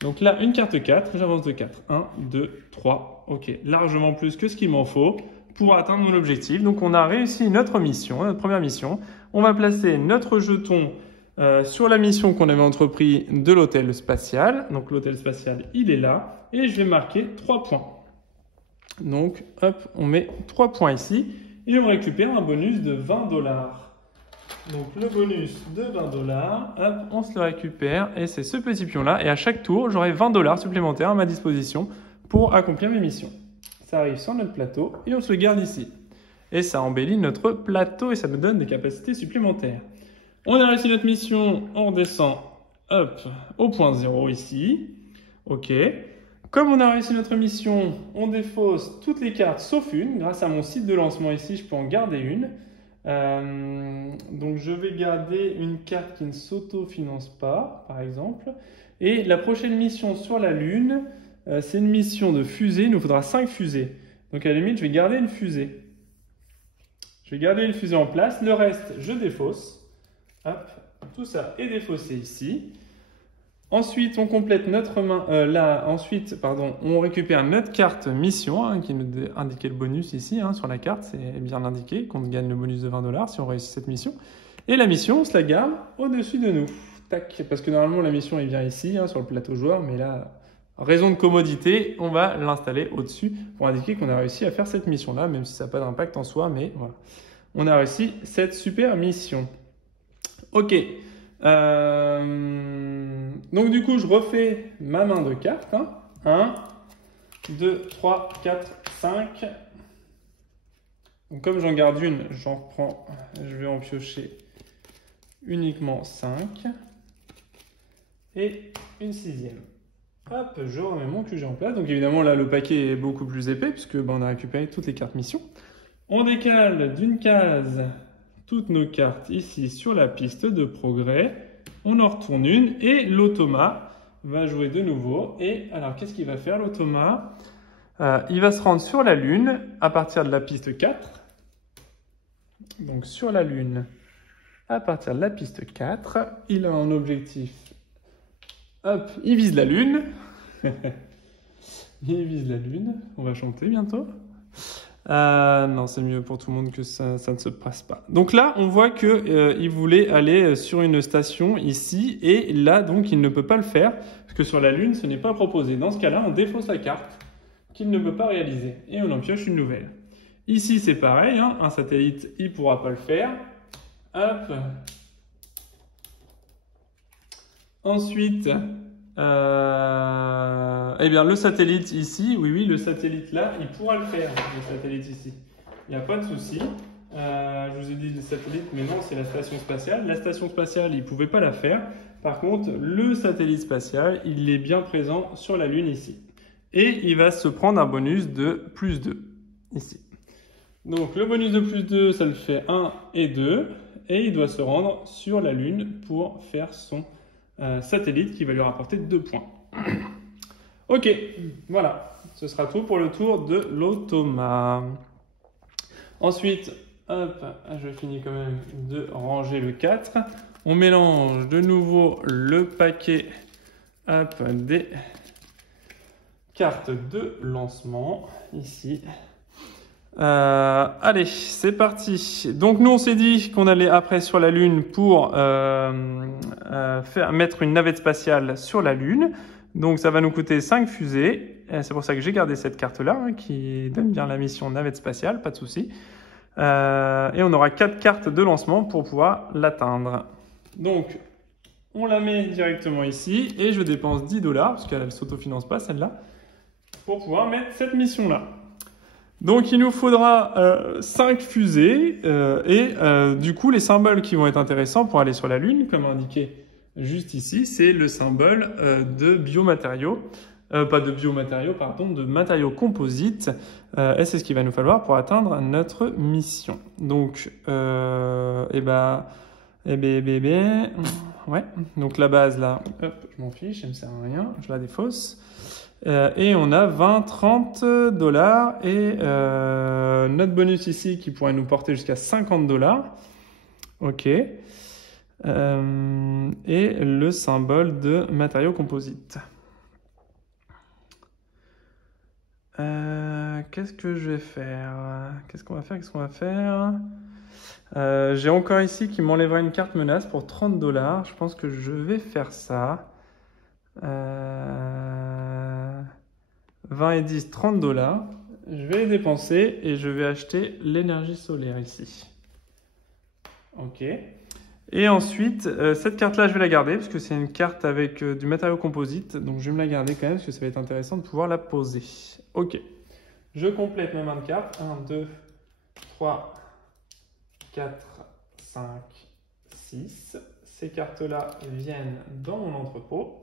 Donc là, une carte 4, j'avance de 4. 1, 2, 3. Ok, largement plus que ce qu'il m'en faut pour atteindre mon objectif. Donc on a réussi notre mission, notre première mission. On va placer notre jeton sur la mission qu'on avait entreprise de l'hôtel spatial. Donc l'hôtel spatial, il est là. Et je vais marquer 3 points. Donc, hop, on met 3 points ici et on récupère un bonus de 20 $. Donc, le bonus de 20 $, hop, on se le récupère et c'est ce petit pion-là. Et à chaque tour, j'aurai 20 $ supplémentaires à ma disposition pour accomplir mes missions. Ça arrive sur notre plateau et on se le garde ici. Et ça embellit notre plateau et ça nous donne des capacités supplémentaires. On a réussi notre mission, on redescend, hop, au point 0 ici. Ok. Comme on a réussi notre mission, on défausse toutes les cartes sauf une. Grâce à mon site de lancement ici, je peux en garder une. Donc je vais garder une carte qui ne s'auto-finance pas, par exemple. Et la prochaine mission sur la Lune, c'est une mission de fusée. Il nous faudra 5 fusées. Donc à la limite, je vais garder une fusée. Je vais garder une fusée en place. Le reste, je défausse. Hop, tout ça est défaussé ici. Ensuite, on complète notre main. On récupère notre carte mission hein, qui nous indiquait le bonus ici hein, sur la carte. C'est bien indiqué qu'on gagne le bonus de 20 $ si on réussit cette mission. Et la mission, on se la garde au-dessus de nous. Tac, parce que normalement, la mission est bien ici hein, sur le plateau joueur. Mais là, raison de commodité, on va l'installer au-dessus pour indiquer qu'on a réussi à faire cette mission-là, même si ça n'a pas d'impact en soi. Mais voilà, on a réussi cette super mission. Ok. Donc du coup, je refais ma main de cartes. Hein. 1, 2, 3, 4, 5. Donc comme j'en garde une, j'en reprends. Je vais en piocher uniquement 5. Et une 6e. Hop, je remets mon QG en place. Donc évidemment, là, le paquet est beaucoup plus épais puisque on a récupéré toutes les cartes mission. On décale d'une case toutes nos cartes ici sur la piste de progrès. On en retourne une et l'automa va jouer de nouveau. Et alors, qu'est-ce qu'il va faire l'automa? Il va se rendre sur la Lune à partir de la piste 4. Donc sur la Lune à partir de la piste 4. Il a un objectif. Hop, il vise la Lune. Il vise la Lune. On va chanter bientôt. Non, c'est mieux pour tout le monde que ça ne se passe pas. Donc là, on voit qu'il voulait aller sur une station ici, et là, donc, il ne peut pas le faire, parce que sur la Lune, ce n'est pas proposé. Dans ce cas-là, on défausse la carte qu'il ne peut pas réaliser, et on en pioche une nouvelle. Ici, c'est pareil, hein, un satellite, il ne pourra pas le faire. Hop. Ensuite, eh bien, le satellite ici, oui, le satellite là, il pourra le faire, le satellite ici. Il n'y a pas de souci. Je vous ai dit le satellite, mais non, c'est la station spatiale. La station spatiale, il ne pouvait pas la faire. Par contre, le satellite spatial, il est bien présent sur la Lune ici. Et il va se prendre un bonus de plus 2 ici. Donc, le bonus de plus 2, ça le fait 1 et 2. Et il doit se rendre sur la Lune pour faire son satellite qui va lui rapporter 2 points. Ok, voilà. Ce sera tout pour le tour de l'automa. Ensuite, hop, je finis quand même de ranger le 4. On mélange de nouveau le paquet hop, des cartes de lancement ici. Allez, c'est parti. Donc nous on s'est dit qu'on allait après sur la Lune pour mettre une navette spatiale sur la Lune. Donc ça va nous coûter 5 fusées. C'est pour ça que j'ai gardé cette carte-là, hein, qui donne bien la mission navette spatiale, pas de souci. Et on aura 4 cartes de lancement pour pouvoir l'atteindre. Donc On la met directement ici et je dépense 10 $, parce qu'elle ne s'autofinance pas celle-là, pour pouvoir mettre cette mission-là. Donc il nous faudra 5 fusées et du coup les symboles qui vont être intéressants pour aller sur la Lune, comme indiqué juste ici, c'est le symbole de biomatériaux, pas de biomatériaux, pardon, de matériaux composites, et c'est ce qu'il va nous falloir pour atteindre notre mission. Donc, ouais, donc la base là, hop, je m'en fiche, elle me sert à rien, je la défausse. Et on a 20-30 $ et notre bonus ici qui pourrait nous porter jusqu'à 50 $. Ok. Et le symbole de matériaux composites. Qu'est-ce que je vais faire? Qu'est-ce qu'on va faire? J'ai encore ici qui m'enlèvera une carte menace pour 30 $. Je pense que je vais faire ça. 20 et 10, 30 $. Je vais les dépenser et je vais acheter l'énergie solaire ici. Ok. Et ensuite, cette carte-là, je vais la garder parce que c'est une carte avec du matériau composite. Donc, je vais me la garder quand même parce que ça va être intéressant de pouvoir la poser. Ok. Je complète mes mains de cartes. 1, 2, 3, 4, 5, 6. Ces cartes-là viennent dans mon entrepôt.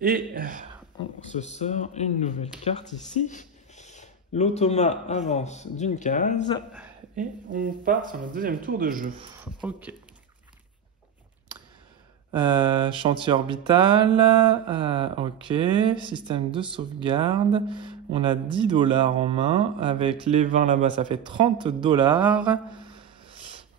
Et on se sort une nouvelle carte ici. L'automa avance d'une case et on part sur notre deuxième tour de jeu. Ok. Chantier orbital. Ok. Système de sauvegarde. On a 10 $ en main. Avec les 20 là-bas, ça fait 30 $.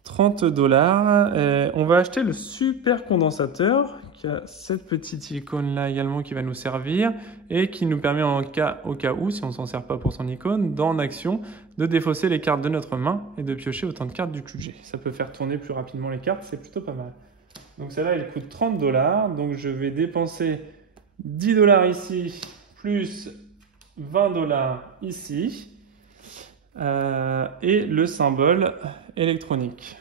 30 $. On va acheter le super condensateur qui a cette petite icône là également qui va nous servir et qui nous permet au cas où, si on ne s'en sert pas pour son icône, dans action, de défausser les cartes de notre main et de piocher autant de cartes du QG. Ça peut faire tourner plus rapidement les cartes, c'est plutôt pas mal. Donc celle-là, elle coûte 30 $. Donc je vais dépenser 10 $ ici, plus 20 $ ici. Et le symbole électronique.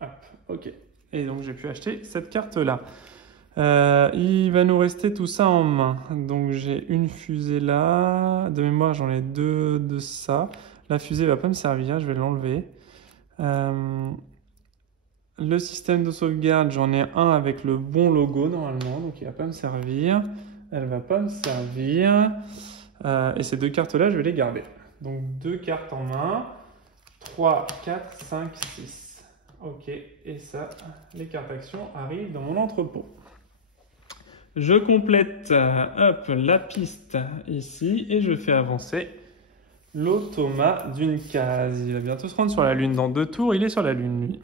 Hop, ok. Et donc j'ai pu acheter cette carte-là. Il va nous rester tout ça en main. Donc j'ai une fusée là. De mémoire, j'en ai 2 de ça. La fusée ne va pas me servir, je vais l'enlever. Le système de sauvegarde, j'en ai un avec le bon logo normalement, donc il ne va pas me servir. Elle ne va pas me servir. Et ces 2 cartes-là, je vais les garder. Donc 2 cartes en main. 3, 4, 5, 6. Ok, et ça, les cartes actions arrivent dans mon entrepôt. Je complète la piste ici et je fais avancer l'automa d'une case. Il va bientôt se rendre sur la Lune dans 2 tours. Il est sur la Lune, lui.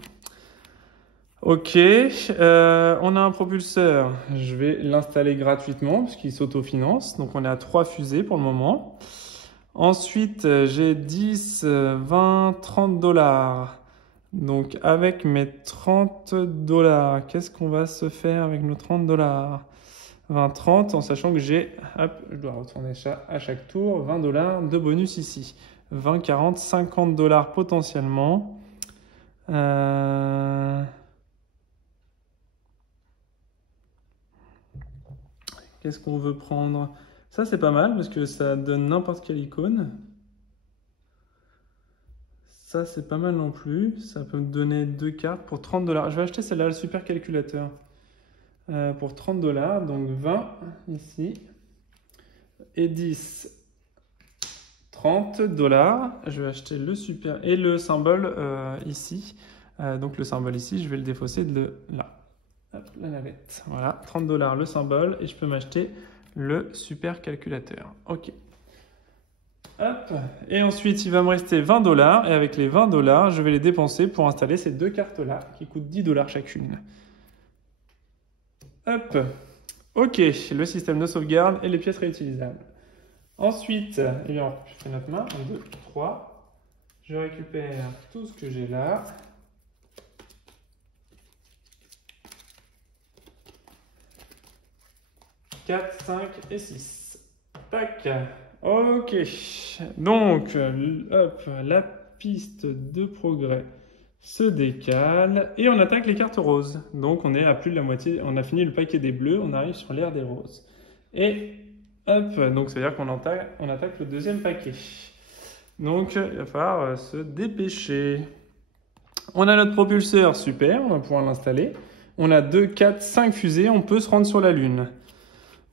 Ok, on a un propulseur. Je vais l'installer gratuitement puisqu'il s'autofinance. Donc on est à 3 fusées pour le moment. Ensuite, j'ai 10, 20, 30 $. Donc avec mes 30 $, qu'est-ce qu'on va se faire avec nos 30 $? 20, 30, en sachant que j'ai, hop, je dois retourner à chaque tour, 20 $ de bonus ici. 20, 40, 50 $ potentiellement. Qu'est-ce qu'on veut prendre? Ça, c'est pas mal parce que ça donne n'importe quelle icône. Ça, c'est pas mal non plus. Ça peut me donner 2 cartes pour 30 $. Je vais acheter celle-là, le super calculateur. Pour 30 $. Donc 20 ici. Et 10. 30 $. Je vais acheter le super. Et le symbole ici. Donc le symbole ici, je vais le défausser de là. Hop, la navette. Voilà, 30 $ le symbole. Et je peux m'acheter le super calculateur. Ok. Hop. Et ensuite, il va me rester 20 $. Et avec les 20 $, je vais les dépenser pour installer ces 2 cartes-là qui coûtent 10 $ chacune. Hop. Ok, le système de sauvegarde et les pièces réutilisables. Ensuite, eh bien, je fais notre main. 1, 2, 3. Je récupère tout ce que j'ai là. « 4, 5 et 6. Tac. Ok. Donc, hop, la piste de progrès se décale et on attaque les cartes roses. Donc on est à plus de la moitié, on a fini le paquet des bleus, on arrive sur l'ère des roses. Et hop, donc ça veut dire qu'on attaque le deuxième paquet. Donc il va falloir se dépêcher. On a notre propulseur, super, on va pouvoir l'installer. On a 2, 4, 5 fusées, on peut se rendre sur la Lune.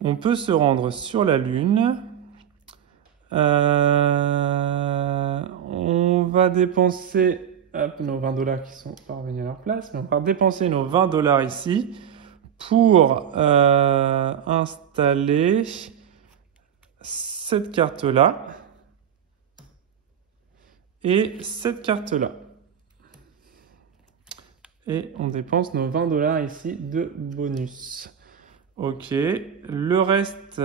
On peut se rendre sur la Lune. On va dépenser nos 20 $ qui sont pas revenus à leur place, mais on va dépenser nos 20 $ ici pour installer cette carte-là et cette carte-là. Et on dépense nos 20 $ ici de bonus. Ok, le reste...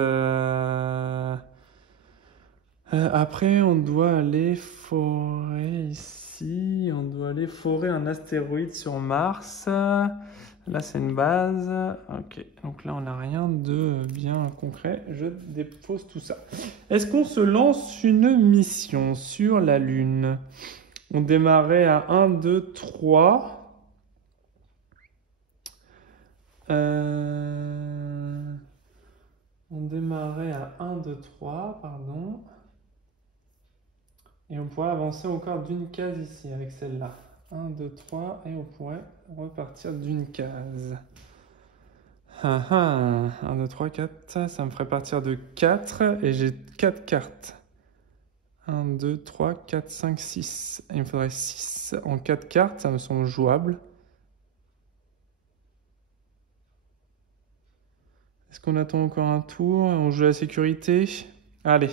après, on doit aller forer ici. On doit aller forer un astéroïde sur Mars. Là, c'est une base. Ok, donc là, on n'a rien de bien concret. Je dépose tout ça. Est-ce qu'on se lance une mission sur la Lune? On démarrait à 1, 2, 3. On démarrait à 1, 2, 3, pardon. Et on pourrait avancer encore d'une case ici avec celle-là. 1, 2, 3, et on pourrait repartir d'une case. 1, 2, 3, 4, ça me ferait partir de 4, et j'ai 4 cartes. 1, 2, 3, 4, 5, 6. Et il me faudrait 6 en 4 cartes, ça me semble jouable. Est-ce qu'on attend encore un tour? On joue la sécurité? Allez.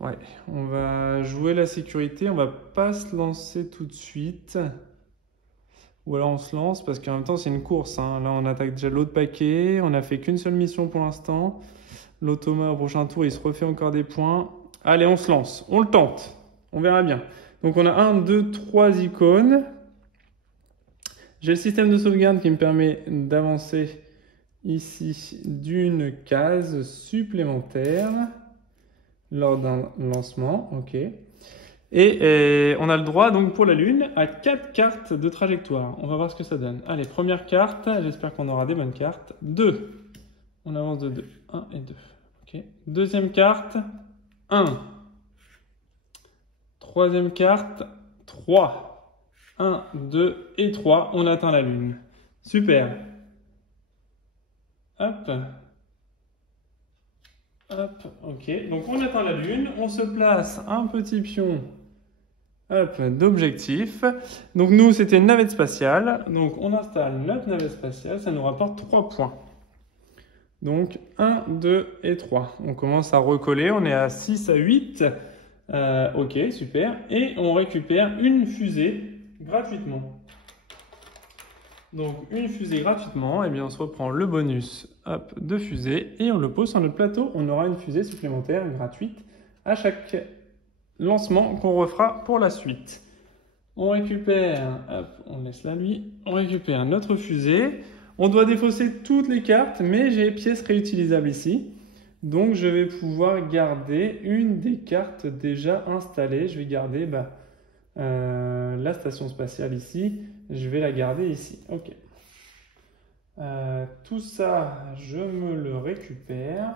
Ouais, on va jouer la sécurité. On va pas se lancer tout de suite. Ou alors on se lance parce qu'en même temps c'est une course. Hein. Là on attaque déjà l'autre paquet. On n'a fait qu'une seule mission pour l'instant. L'automa au prochain tour il se refait encore des points. Allez on se lance. On le tente. On verra bien. Donc on a 1, 2, 3 icônes. J'ai le système de sauvegarde qui me permet d'avancer ici d'une case supplémentaire lors d'un lancement, ok. Et on a le droit donc pour la Lune à 4 cartes de trajectoire. On va voir ce que ça donne. Allez, première carte, j'espère qu'on aura des bonnes cartes. 2, on avance de 2, 1 et 2. Ok. Deuxième carte, 1. Troisième carte, 3. 1, 2 et 3, on atteint la Lune. Super. Hop. Hop, ok. Donc on atteint la Lune, on se place un petit pion d'objectif. Donc nous, c'était une navette spatiale. Donc on installe notre navette spatiale, ça nous rapporte 3 points. Donc 1, 2 et 3. On commence à recoller, on est à 6 à 8. Ok, super. Et on récupère une fusée gratuitement. Donc une fusée gratuitement, et bien on se reprend le bonus de fusée et on le pose sur notre plateau. On aura une fusée supplémentaire gratuite à chaque lancement qu'on refera pour la suite. On récupère, on laisse là lui, on récupère notre fusée. On doit défausser toutes les cartes, mais j'ai pièces réutilisables ici. Donc je vais pouvoir garder une des cartes déjà installées. Je vais garder la station spatiale ici, je vais la garder ici. Ok. Tout ça, je me le récupère.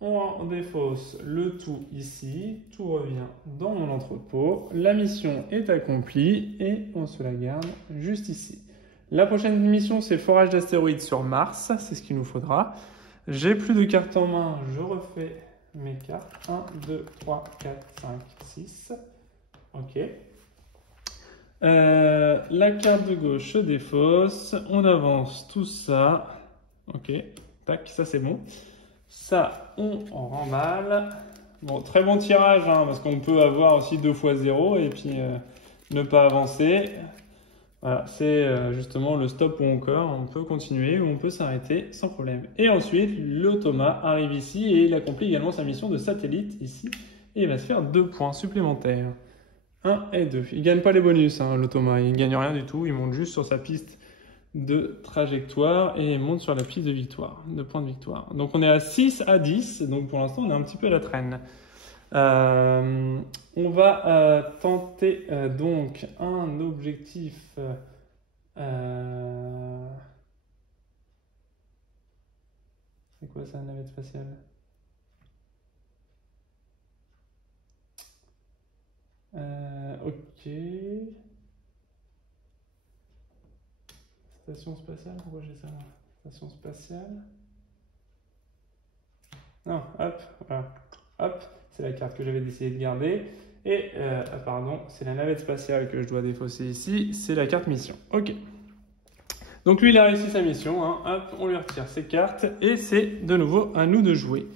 On défausse le tout ici. Tout revient dans mon entrepôt. La mission est accomplie et on se la garde juste ici. La prochaine mission, c'est forage d'astéroïdes sur Mars. C'est ce qu'il nous faudra. J'ai plus de cartes en main. Je refais mes cartes. 1, 2, 3, 4, 5, 6. Ok. La carte de gauche se défausse. On avance tout ça. Ok. Tac, ça c'est bon. Ça, on en remballe. Bon, très bon tirage, hein, parce qu'on peut avoir aussi 2 fois 0 et puis ne pas avancer. Voilà, c'est justement le stop ou encore. On peut continuer ou on peut s'arrêter sans problème. Et ensuite, l'automa arrive ici et il accomplit également sa mission de satellite ici. Et il va se faire 2 points supplémentaires. 1 et 2. Il ne gagne pas les bonus, hein, l'automa. Il ne gagne rien du tout. Il monte juste sur sa piste de trajectoire et il monte sur la piste de victoire, de points de victoire. Donc on est à 6 à 10. Donc pour l'instant, on est un petit peu à la traîne. On va tenter donc un objectif. C'est quoi ça, une navette spatiale? Ok. Station spatiale, pourquoi j'ai ça là? Station spatiale. Non, hop, voilà. Hop, c'est la carte que j'avais décidé de garder. Et, pardon, c'est la navette spatiale que je dois défausser ici. C'est la carte mission. Ok. Donc lui, il a réussi sa mission. Hein. Hop, on lui retire ses cartes. Et c'est de nouveau à nous de jouer.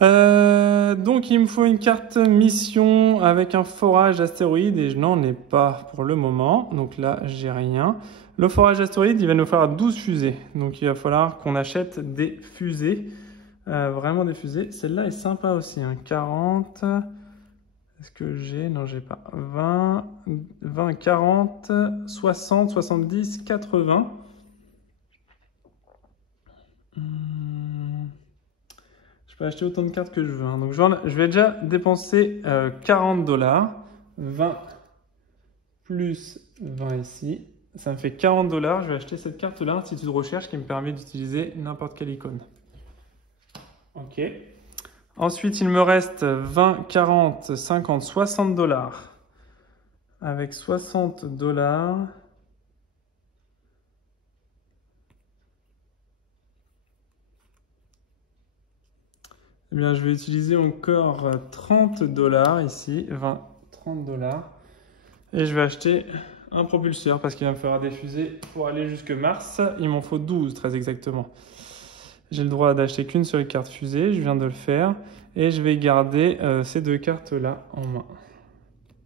Donc il me faut une carte mission avec un forage astéroïde. Et je n'en ai pas pour le moment. Donc là, j'ai rien. Le forage astéroïde, il va nous faire 12 fusées. Donc il va falloir qu'on achète des fusées. Vraiment des fusées. Celle-là est sympa aussi. Hein. 40. Est-ce que j'ai? Non, j'ai pas. 20, 40, 60, 70, 80. Je peux acheter autant de cartes que je veux. Hein. Donc je vais déjà dépenser 40$. 20 plus 20 ici. Ça me fait 40$. Je vais acheter cette carte-là, institut de recherche, qui me permet d'utiliser n'importe quelle icône. Ok. Ensuite, il me reste 20, 40, 50, 60$. Avec 60$. Eh bien, je vais utiliser encore 30$ ici. 20, 30$. Et je vais acheter un propulseur parce qu'il va me falloir des fusées pour aller jusque Mars. Il m'en faut 12, très exactement. J'ai le droit d'acheter qu'une seule carte fusée, je viens de le faire. Et je vais garder ces deux cartes-là en main.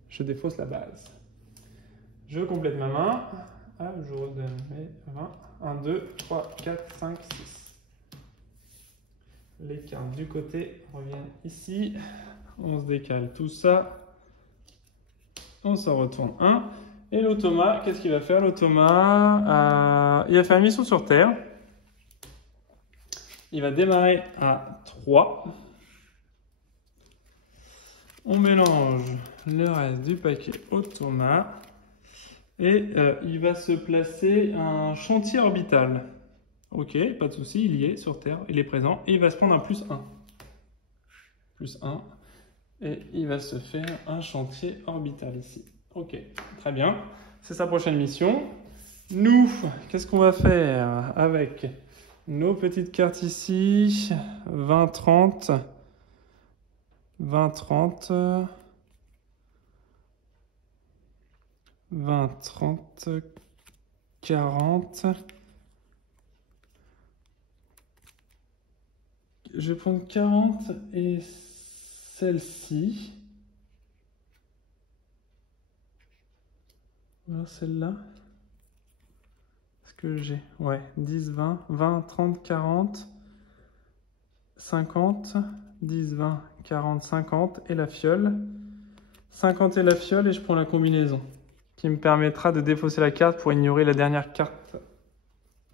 Je défausse la base. Je complète ma main. Hop, je redonne mes 20. 1, 2, 3, 4, 5, 6. Les cartes du côté reviennent ici. On se décale tout ça. On s'en retourne un. Et l'automa, qu'est-ce qu'il va faire? L'automa, il va faire une mission sur Terre. Il va démarrer à 3. On mélange le reste du paquet automa. Et il va se placer un chantier orbital. Ok, pas de souci, il y est sur Terre, il est présent. Et il va se prendre un plus 1. Plus 1. Et il va se faire un chantier orbital ici. Ok, très bien. C'est sa prochaine mission. Nous, qu'est-ce qu'on va faire avec nos petites cartes ici? 20, 30. 20, 30. 20, 30. 40. Je vais prendre 40 et celle-ci. Voilà celle-là. Est-ce que j'ai? Ouais, 10, 20, 20, 30, 40, 50, 10, 20, 40, 50 et la fiole. 50 et la fiole et je prends la combinaison qui me permettra de défausser la carte pour ignorer la dernière carte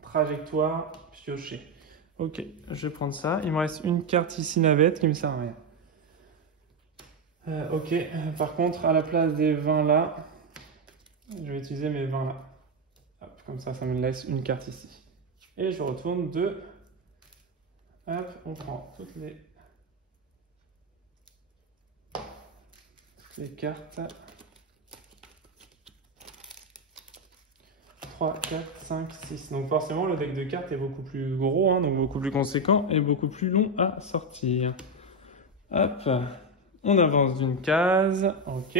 trajectoire piochée. Ok, je vais prendre ça. Il me reste une carte ici navette qui me sert à rien. Ok, par contre, à la place des 20 là, je vais utiliser mes 20 là. Hop, comme ça, ça me laisse une carte ici. Et je retourne 2. Hop, on prend toutes les cartes. 3, 4, 5, 6. Donc forcément, le deck de cartes est beaucoup plus gros, hein, donc beaucoup plus conséquent et beaucoup plus long à sortir. Hop, on avance d'une case. Ok.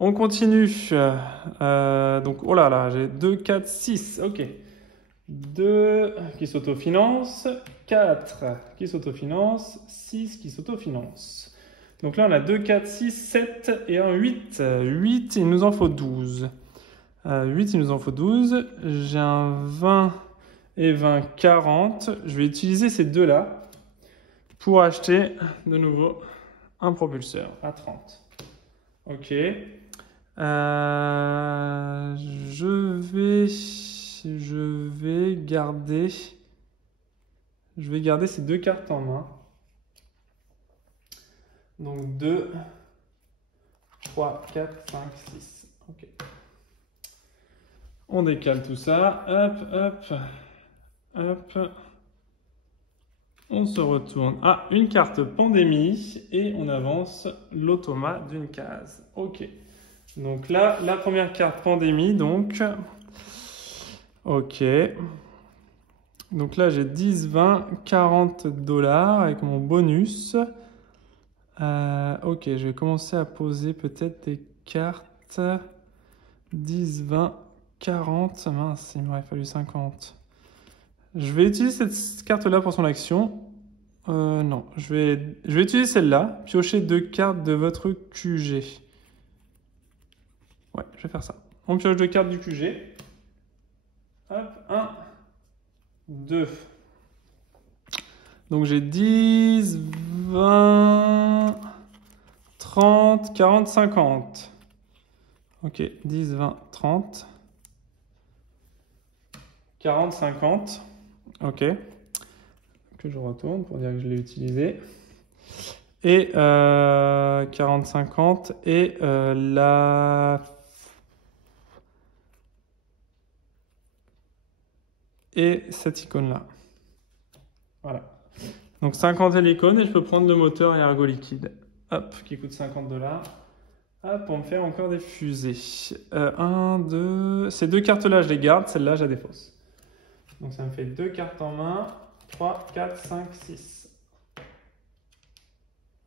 On continue. Donc, oh là là, j'ai 2, 4, 6. Ok. 2 qui s'autofinancent. 4 qui s'autofinancent. 6 qui s'autofinancent. Donc là, on a 2, 4, 6, 7 et un 8. 8, il nous en faut 12. 8, il nous en faut 12. J'ai un 20 et 20, 40. Je vais utiliser ces deux-là pour acheter de nouveau un propulseur à 30. Ok. Je vais garder ces deux cartes en main. Donc 2, 3, 4, 5, 6. Ok. On décale tout ça. Hop, hop, hop. On se retourne. Ah, une carte pandémie et on avance l'automa d'une case. Ok. Donc là, la première carte pandémie, donc. Ok. Donc là, j'ai 10, 20, 40 dollars avec mon bonus. Ok, je vais commencer à poser peut-être des cartes. 10, 20, 40. Mince, il m'aurait fallu 50. Je vais utiliser cette carte-là pour son action. Non, je vais utiliser celle-là. Piocher 2 cartes de votre QG. Ouais, je vais faire ça. On pioche 2 cartes du QG. Hop, 1, 2. Donc j'ai 10, 20, 30, 40, 50. Ok, 10, 20, 30, 40, 50. Ok. Que je retourne pour dire que je l'ai utilisé. Et 40, 50. Et et cette icône-là. Voilà. Donc 50 est l'icône et je peux prendre le moteur et ergo liquide. Hop, qui coûte 50 dollars. Hop, pour me faire encore des fusées. 1, 2... Ces 2 cartes-là, je les garde. Celle-là, je la défausse. Donc ça me fait 2 cartes en main. 3, 4, 5, 6.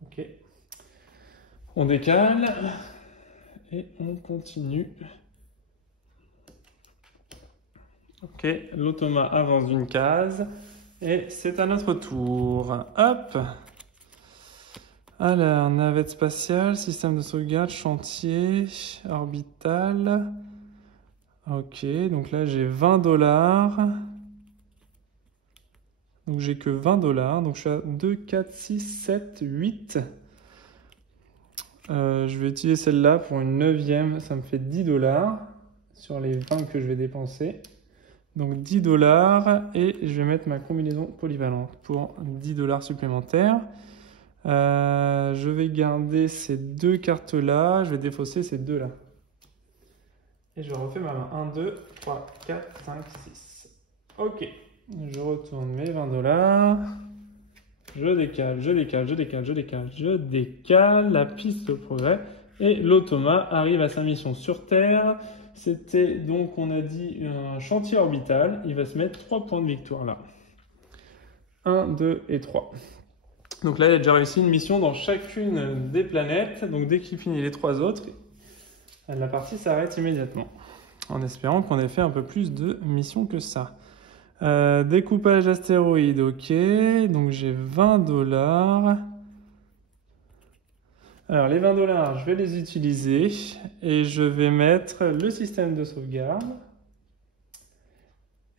Ok. On décale. Et on continue. Ok, l'automa avance d'une case. Et c'est à notre tour. Hop. Alors, navette spatiale, système de sauvegarde, chantier, orbital. Ok, donc là j'ai 20 dollars. Donc j'ai que 20 dollars. Donc je suis à 2, 4, 6, 7, 8. Je vais utiliser celle-là pour une 9e. Ça me fait 10 dollars sur les 20 que je vais dépenser. Donc 10 dollars et je vais mettre ma combinaison polyvalente pour 10 dollars supplémentaires. Je vais garder ces 2 cartes-là. Je vais défausser ces 2-là. Et je refais ma main. 1, 2, 3, 4, 5, 6. Ok. Je retourne mes 20 dollars. Je décale, je décale, je décale, je décale, je décale. La piste de progrès. Et l'automa arrive à sa mission sur Terre. C'était donc, on a dit, un chantier orbital. Il va se mettre 3 points de victoire là. 1, 2 et 3. Donc là, il a déjà réussi une mission dans chacune des planètes. Donc dès qu'il finit les 3 autres, la partie s'arrête immédiatement. En espérant qu'on ait fait un peu plus de missions que ça. Découpage astéroïde, ok. Donc j'ai 20 dollars. Alors les 20 dollars, je vais les utiliser. Et je vais mettre le système de sauvegarde.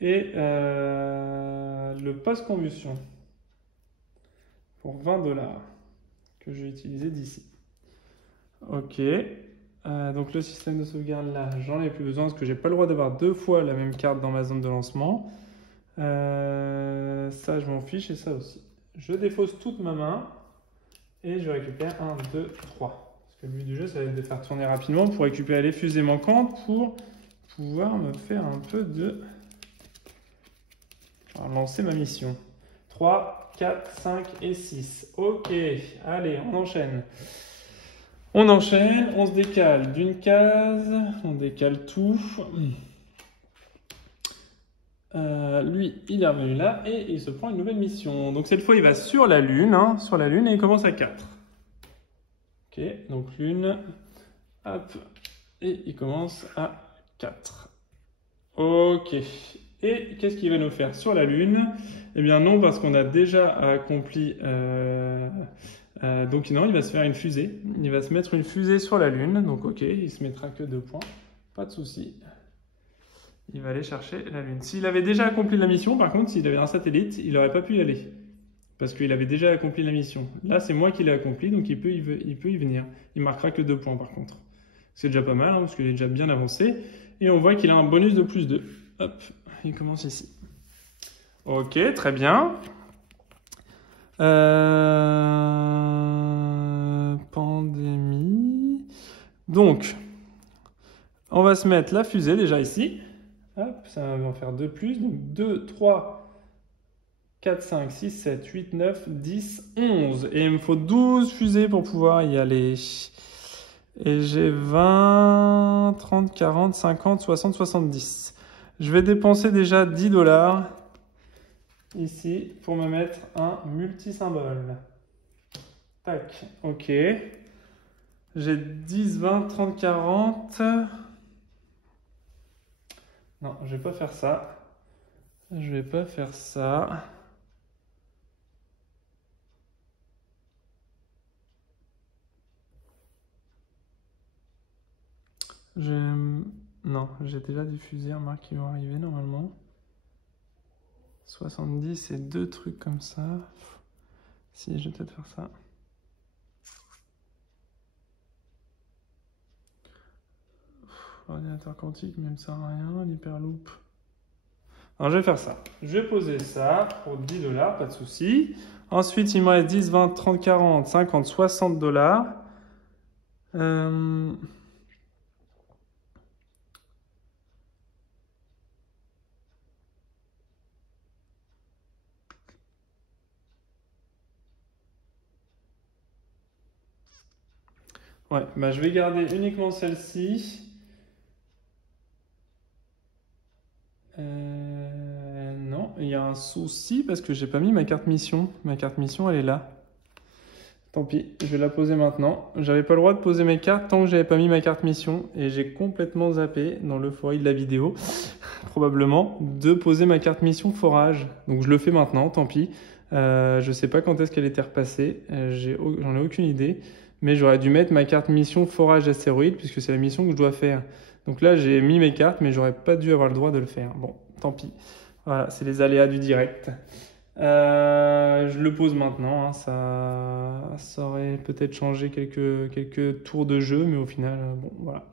Et le post-combustion. Pour 20 dollars. Que je vais utiliser d'ici. Ok. Donc le système de sauvegarde là, j'en ai plus besoin parce que j'ai pas le droit d'avoir 2 fois la même carte dans ma zone de lancement. Ça je m'en fiche et ça aussi. Je défausse toute ma main et je récupère 1, 2, 3. Parce que le but du jeu, ça va être de faire tourner rapidement pour récupérer les fusées manquantes pour pouvoir me faire un peu de... Alors, lancer ma mission. 3, 4, 5 et 6. Ok, allez, on enchaîne. On enchaîne, on se décale d'une case, on décale tout. Lui, il est revenu là et il se prend une nouvelle mission. Donc cette fois, il va sur la Lune, et il commence à 4. Ok, donc Lune, hop, et il commence à 4. Ok, et qu'est-ce qu'il va nous faire sur la Lune? Eh bien non, parce qu'on a déjà accompli... donc non, il va se faire une fusée. Il va se mettre une fusée sur la Lune. Donc ok, il se mettra que 2 points. Pas de souci. Il va aller chercher la Lune. S'il avait déjà accompli la mission, par contre, s'il avait un satellite, il n'aurait pas pu y aller. Parce qu'il avait déjà accompli la mission. Là, c'est moi qui l'ai accompli, donc il peut y venir. Il marquera que 2 points par contre. C'est déjà pas mal, parce qu'il est déjà bien avancé. Et on voit qu'il a un bonus de plus 2. Hop, il commence ici. Ok, très bien. Donc, on va se mettre la fusée déjà ici. Hop, ça va en faire 2 plus. Donc 2, 3, 4, 5, 6, 7, 8, 9, 10, 11. Et il me faut 12 fusées pour pouvoir y aller. Et j'ai 20, 30, 40, 50, 60, 70. Je vais dépenser déjà 10 $ ici pour me mettre un multisymbole. Tac, ok. J'ai 10, 20, 30, 40. Non, je vais pas faire ça. Je vais pas faire ça. Non, j'ai déjà diffusé, remarque qui vont arriver normalement. 70 et 2 trucs comme ça. Si, je vais peut-être faire ça. Ordinateur quantique, mais il me sert à rien, l'hyperloop. Alors je vais faire ça. Je vais poser ça pour 10 $, pas de souci. Ensuite, il me reste 10, 20, 30, 40, 50, 60 $. Ouais, bah je vais garder uniquement celle-ci. Non, il y a un souci parce que j'ai pas mis ma carte mission. Ma carte mission, elle est là. Tant pis, je vais la poser maintenant. J'avais pas le droit de poser mes cartes tant que j'avais pas mis ma carte mission et j'ai complètement zappé dans l'euphorie de la vidéo, probablement, de poser ma carte mission forage. Donc je le fais maintenant, tant pis. Je sais pas quand est-ce qu'elle était repassée, j'en ai aucune idée, mais j'aurais dû mettre ma carte mission forage astéroïde puisque c'est la mission que je dois faire. Donc là, j'ai mis mes cartes, mais j'aurais pas dû avoir le droit de le faire. Bon, tant pis. Voilà, c'est les aléas du direct. Je le pose maintenant, hein, ça aurait peut-être changé quelques tours de jeu, mais au final, bon, voilà.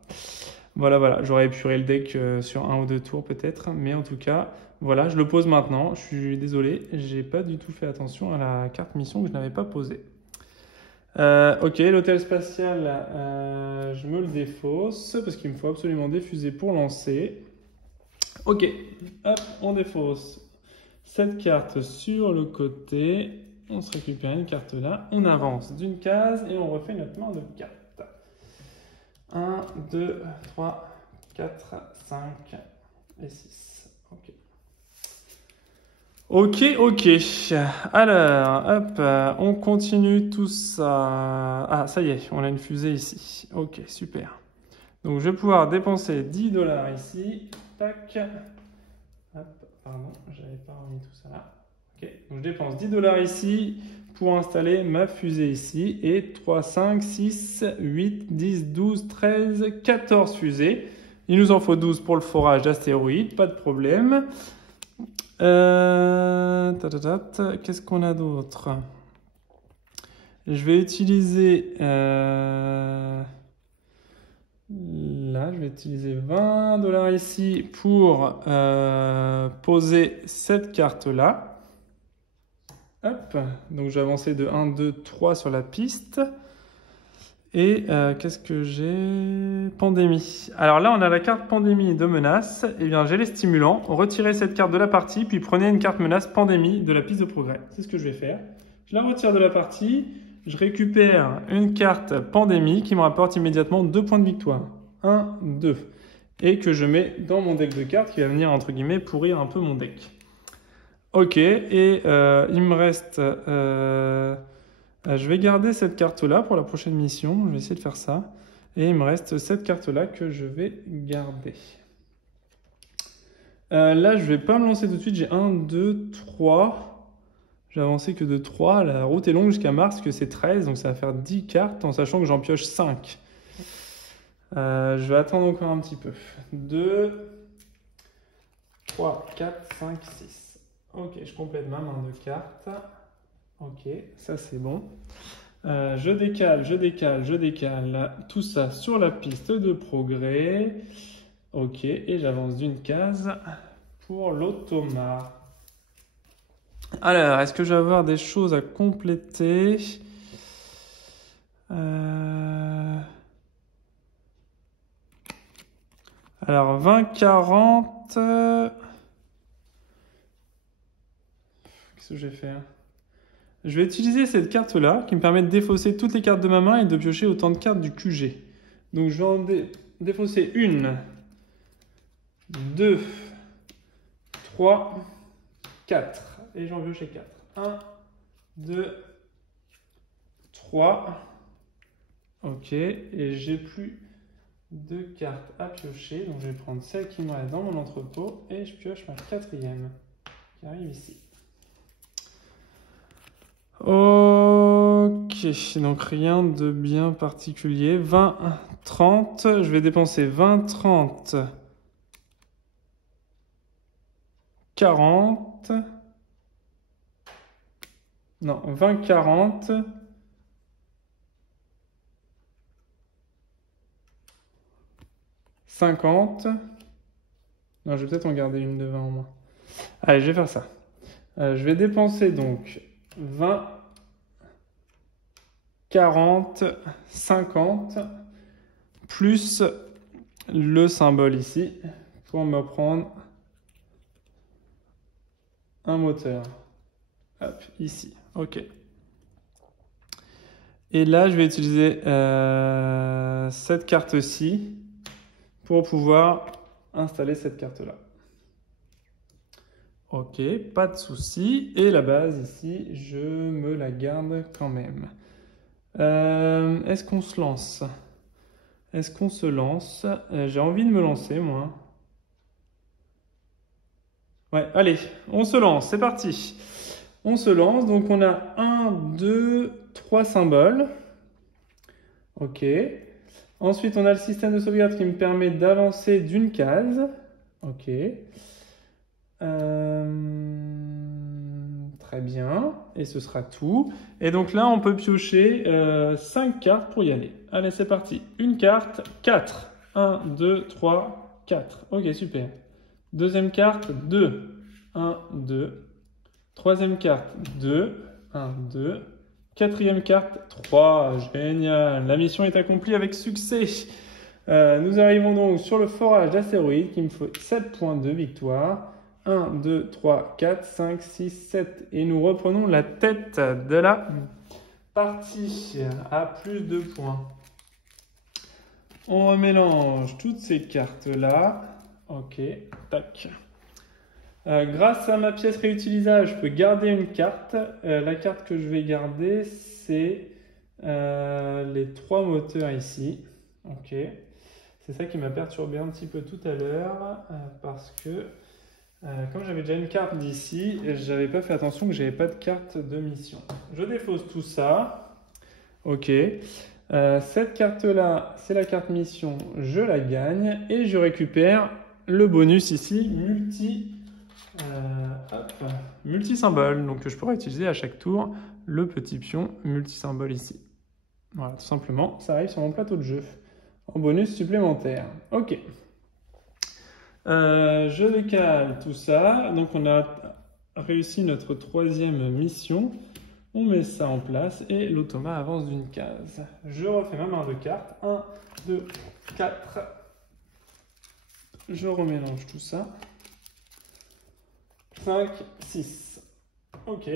Voilà, j'aurais épuré le deck sur 1 ou 2 tours peut-être, mais en tout cas, voilà, je le pose maintenant. Je suis désolé, j'ai pas du tout fait attention à la carte mission que je n'avais pas posée. Ok, l'hôtel spatial, je me le défausse parce qu'il me faut absolument des fusées pour lancer. Ok, hop, on défausse cette carte sur le côté. On se récupère une carte là. On avance d'une case et on refait notre main de cartes. 1, 2, 3, 4, 5 et 6. Ok. Alors, hop, on continue tout ça. Ah, ça y est, on a une fusée ici. Ok, super. Donc, je vais pouvoir dépenser 10 $ ici. Tac. Hop, pardon, j'avais pas remis tout ça là. Ok, donc je dépense 10 $ ici pour installer ma fusée ici. Et 3, 5, 6, 8, 10, 12, 13, 14 fusées. Il nous en faut 12 pour le forage d'astéroïdes, pas de problème. Qu'est-ce qu'on a d'autre? Je vais utiliser là, je vais utiliser 20 $ ici pour poser cette carte là. Hop, donc j'ai avancé de 1, 2, 3 sur la piste. Et qu'est-ce que j'ai? Pandémie. Alors là, on a la carte pandémie de menace. Eh bien, j'ai les stimulants. Retirez cette carte de la partie, puis prenez une carte menace pandémie de la piste de progrès. C'est ce que je vais faire. Je la retire de la partie. Je récupère une carte pandémie qui me rapporte immédiatement 2 points de victoire. 1, 2. Et que je mets dans mon deck de cartes qui va venir, entre guillemets, pourrir un peu mon deck. Ok, et il me reste... je vais garder cette carte-là pour la prochaine mission. Je vais essayer de faire ça. Et il me reste cette carte-là que je vais garder. Là, je vais pas me lancer tout de suite. J'ai 1, 2, 3. J'ai avancé que de 3. La route est longue jusqu'à Mars, que c'est 13. Donc ça va faire 10 cartes en sachant que j'en pioche 5. Je vais attendre encore un petit peu. 2, 3, 4, 5, 6. Ok, je complète ma main de cartes. Ok, ça c'est bon. Je décale tout ça sur la piste de progrès. Ok, et j'avance d'une case pour l'automa. Alors, est-ce que je vais avoir des choses à compléter? Alors, 20, 40... Qu'est-ce que j'ai fait? Je vais utiliser cette carte-là qui me permet de défausser toutes les cartes de ma main et de piocher autant de cartes du QG. Donc, je vais en défausser 1, 2, 3, 4. Et j'en piocher 4. 1, 2, 3. Ok, et j'ai plus de cartes à piocher. Donc, je vais prendre celle qui me reste dans mon entrepôt et je pioche ma 4e qui arrive ici. Ok, donc rien de bien particulier. 20, 30, je vais dépenser 20, 30, 40. Non, 20, 40. 50. Non, je vais peut-être en garder une de 20 en moins. Allez, je vais faire ça. Je vais dépenser donc 20, 40, 50, plus le symbole ici, pour me prendre un moteur. Hop, ici. OK. Et là, je vais utiliser cette carte-ci pour pouvoir installer cette carte-là. Ok, pas de souci. Et la base ici, je me la garde quand même. Est-ce qu'on se lance? Est-ce qu'on se lance? J'ai envie de me lancer, moi. Ouais, allez, on se lance, c'est parti. On se lance, donc on a 1, 2, 3 symboles. Ok. Ensuite, on a le système de sauvegarde qui me permet d'avancer d'une case. Ok. Très bien. Et ce sera tout. Et donc là, on peut piocher 5 cartes pour y aller. Allez, c'est parti. Une carte, 4. 1, 2, 3, 4. Ok, super. Deuxième carte, 2. 1, 2. Troisième carte, 2. 1, 2. Quatrième carte, 3. Génial. La mission est accomplie avec succès. Nous arrivons donc sur le forage d'astéroïdes qui me faut 7 points de victoire. 1, 2, 3, 4, 5, 6, 7. Et nous reprenons la tête de la partie à plus de points. On remélange toutes ces cartes-là. Ok, tac. Grâce à ma pièce réutilisable, je peux garder une carte. La carte que je vais garder, c'est les 3 moteurs ici. Ok. C'est ça qui m'a perturbé un petit peu tout à l'heure parce que comme j'avais déjà une carte d'ici, j'avais pas fait attention que j'avais pas de carte de mission. Je défausse tout ça. Ok. Cette carte-là, c'est la carte mission. Je la gagne et je récupère le bonus ici, multi-symbole. Donc je pourrais utiliser à chaque tour le petit pion multi-symbole ici. Voilà, tout simplement, ça arrive sur mon plateau de jeu en bonus supplémentaire. Ok. Je décale tout ça. Donc on a réussi notre 3e mission. On met ça en place et l'automa avance d'une case. Je refais ma main de cartes. 1, 2, 4. Je remélange tout ça. 5, 6. Ok.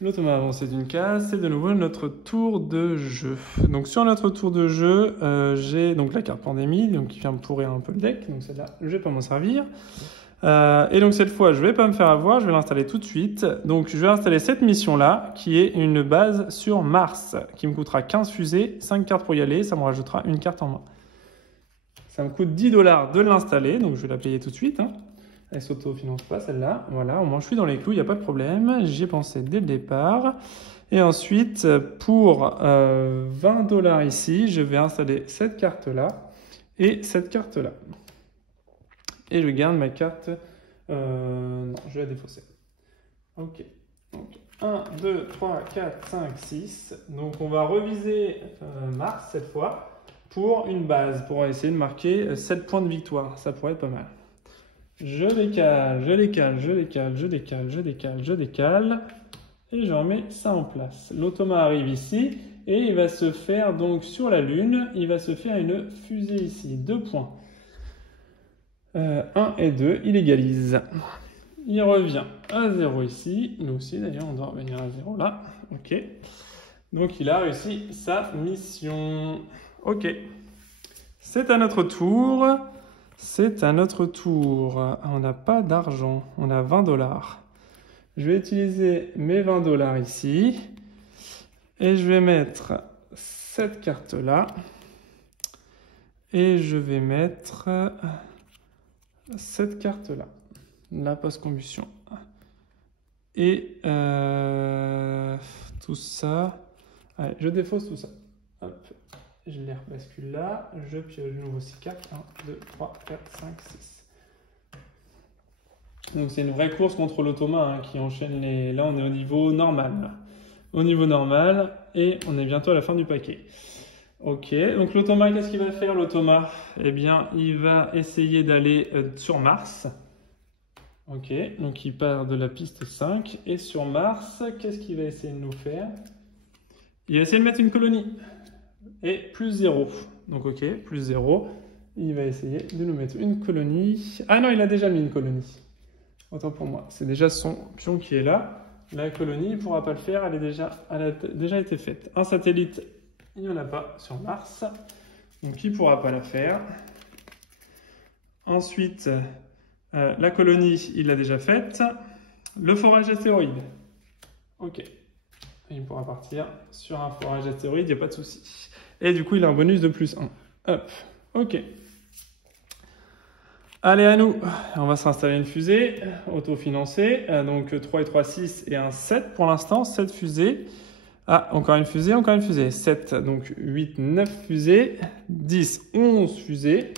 L'automa a avancé d'une case. C'est de nouveau notre tour de jeu. Donc sur notre tour de jeu, j'ai donc la carte pandémie, donc qui vient me pourrir un peu le deck. Donc celle-là, je ne vais pas m'en servir. Et donc cette fois, je ne vais pas me faire avoir, je vais l'installer tout de suite. Donc je vais installer cette mission-là, qui est une base sur Mars, qui me coûtera 15 fusées, 5 cartes pour y aller, ça me rajoutera une carte en main. Ça me coûte 10 $ de l'installer, donc je vais la payer tout de suite. Hein. Elle ne s'auto-finance pas celle-là. Voilà, au moins je suis dans les clous, il n'y a pas de problème. J'y ai pensé dès le départ. Et ensuite, pour 20 $ ici, je vais installer cette carte-là et cette carte-là. Et je garde ma carte. Non, je vais la défausser. Ok. Donc, 1, 2, 3, 4, 5, 6. Donc, on va reviser Mars cette fois pour une base, pour essayer de marquer 7 points de victoire. Ça pourrait être pas mal. Je décale, je décale, je décale, je décale, je décale, je décale. Et je remets ça en place. L'automa arrive ici et il va se faire donc sur la Lune, il va se faire une fusée ici. 2 points. 1 et 2, il égalise. Il revient à 0 ici. Nous aussi, d'ailleurs, on doit revenir à 0 là. OK. Donc, il a réussi sa mission. OK. C'est à notre tour. C'est à notre tour. On n'a pas d'argent. On a 20 $. Je vais utiliser mes 20 $ ici. Et je vais mettre cette carte-là. Et je vais mettre cette carte-là. La post-combustion. Et tout ça. Allez, je défausse tout ça. Hop. Je les rebascule là. Je pioche de nouveau 6 cartes. 1, 2, 3, 4, 5, 6. Donc c'est une vraie course contre l'automa qui enchaîne les... Là, on est au niveau normal. Au niveau normal. Et on est bientôt à la fin du paquet. Ok. Donc l'automa, qu'est-ce qu'il va faire, l'automa? Eh bien, il va essayer d'aller sur Mars. Ok. Donc il part de la piste 5. Et sur Mars, qu'est-ce qu'il va essayer de nous faire? Il va essayer de mettre une colonie. Et plus 0. Donc ok, plus 0. Il va essayer de nous mettre une colonie. Ah non, il a déjà mis une colonie. Autant pour moi. C'est déjà son pion qui est là. La colonie, il ne pourra pas le faire. Elle a déjà été faite. Un satellite, il n'y en a pas sur Mars. Donc il ne pourra pas la faire. Ensuite, la colonie, il l'a déjà faite. Le forage d'astéroïdes. Ok. Il pourra partir sur un forage d'astéroïdes, il n'y a pas de souci. Et du coup, il a un bonus de plus 1. Hop, ok. Allez, à nous. On va s'installer une fusée autofinancée. Donc 3 et 3, 6 et un 7 pour l'instant. 7 fusées. Ah, encore une fusée, encore une fusée. 7, donc 8, 9 fusées. 10, 11 fusées.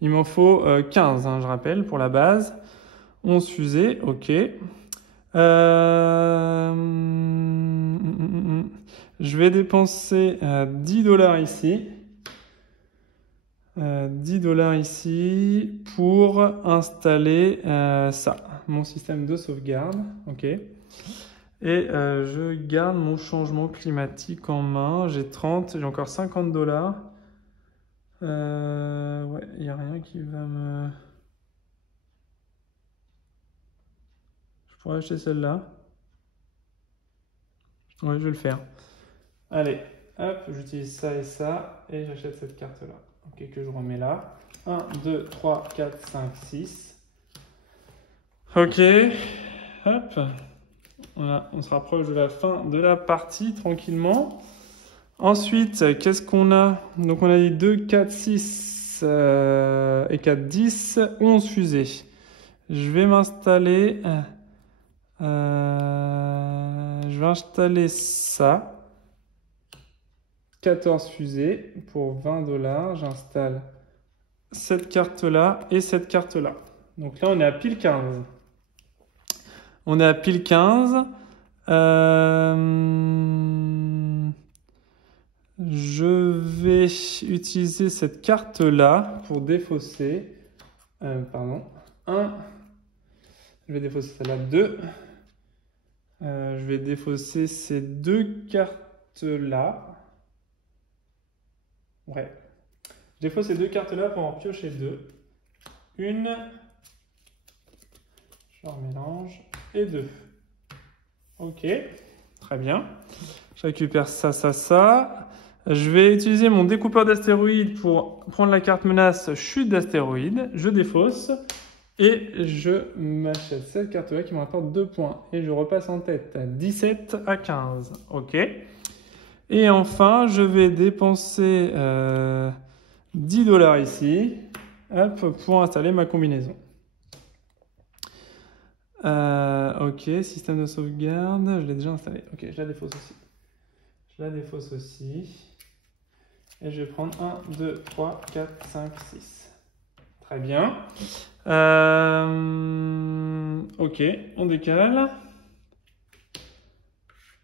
Il m'en faut 15, je rappelle, pour la base. 11 fusées, ok. Je vais dépenser 10 $ ici. 10 $ ici pour installer ça, mon système de sauvegarde. Ok. Et je garde mon changement climatique en main. J'ai 30, j'ai encore 50 $. Ouais, il n'y a rien qui va me... Je pourrais acheter celle-là. Ouais, je vais le faire. Allez, hop, j'utilise ça et j'achète cette carte-là. Ok, que je remets là. 1, 2, 3, 4, 5, 6. Ok, hop. Voilà, on se rapproche de la fin de la partie tranquillement. Ensuite, qu'est-ce qu'on a? Donc on a dit 2, 4, 6 et 4, 10, 11 fusées. Je vais m'installer... je vais installer ça. 14 fusées pour 20 $. J'installe cette carte-là et cette carte-là. Donc là, on est à pile 15. On est à pile 15. Je vais utiliser cette carte-là pour défausser. Pardon. 1. Je vais défausser celle-là. 2. Je vais défausser ces deux cartes-là. Ouais. Je défausse ces deux cartes-là pour en piocher 2. Une. Je remélange. Et 2. Ok. Très bien. Je récupère ça, ça, ça. Je vais utiliser mon découpeur d'astéroïdes pour prendre la carte menace chute d'astéroïdes. Je défausse. Et je m'achète cette carte-là qui me rapporte 2 points. Et je repasse en tête à 17 à 15. Ok. Et enfin, je vais dépenser 10 $ ici, hop, pour installer ma combinaison. Ok, système de sauvegarde, je l'ai déjà installé. Ok, je la défausse aussi. Je la défausse aussi. Et je vais prendre 1, 2, 3, 4, 5, 6. Très bien. Ok, on décale.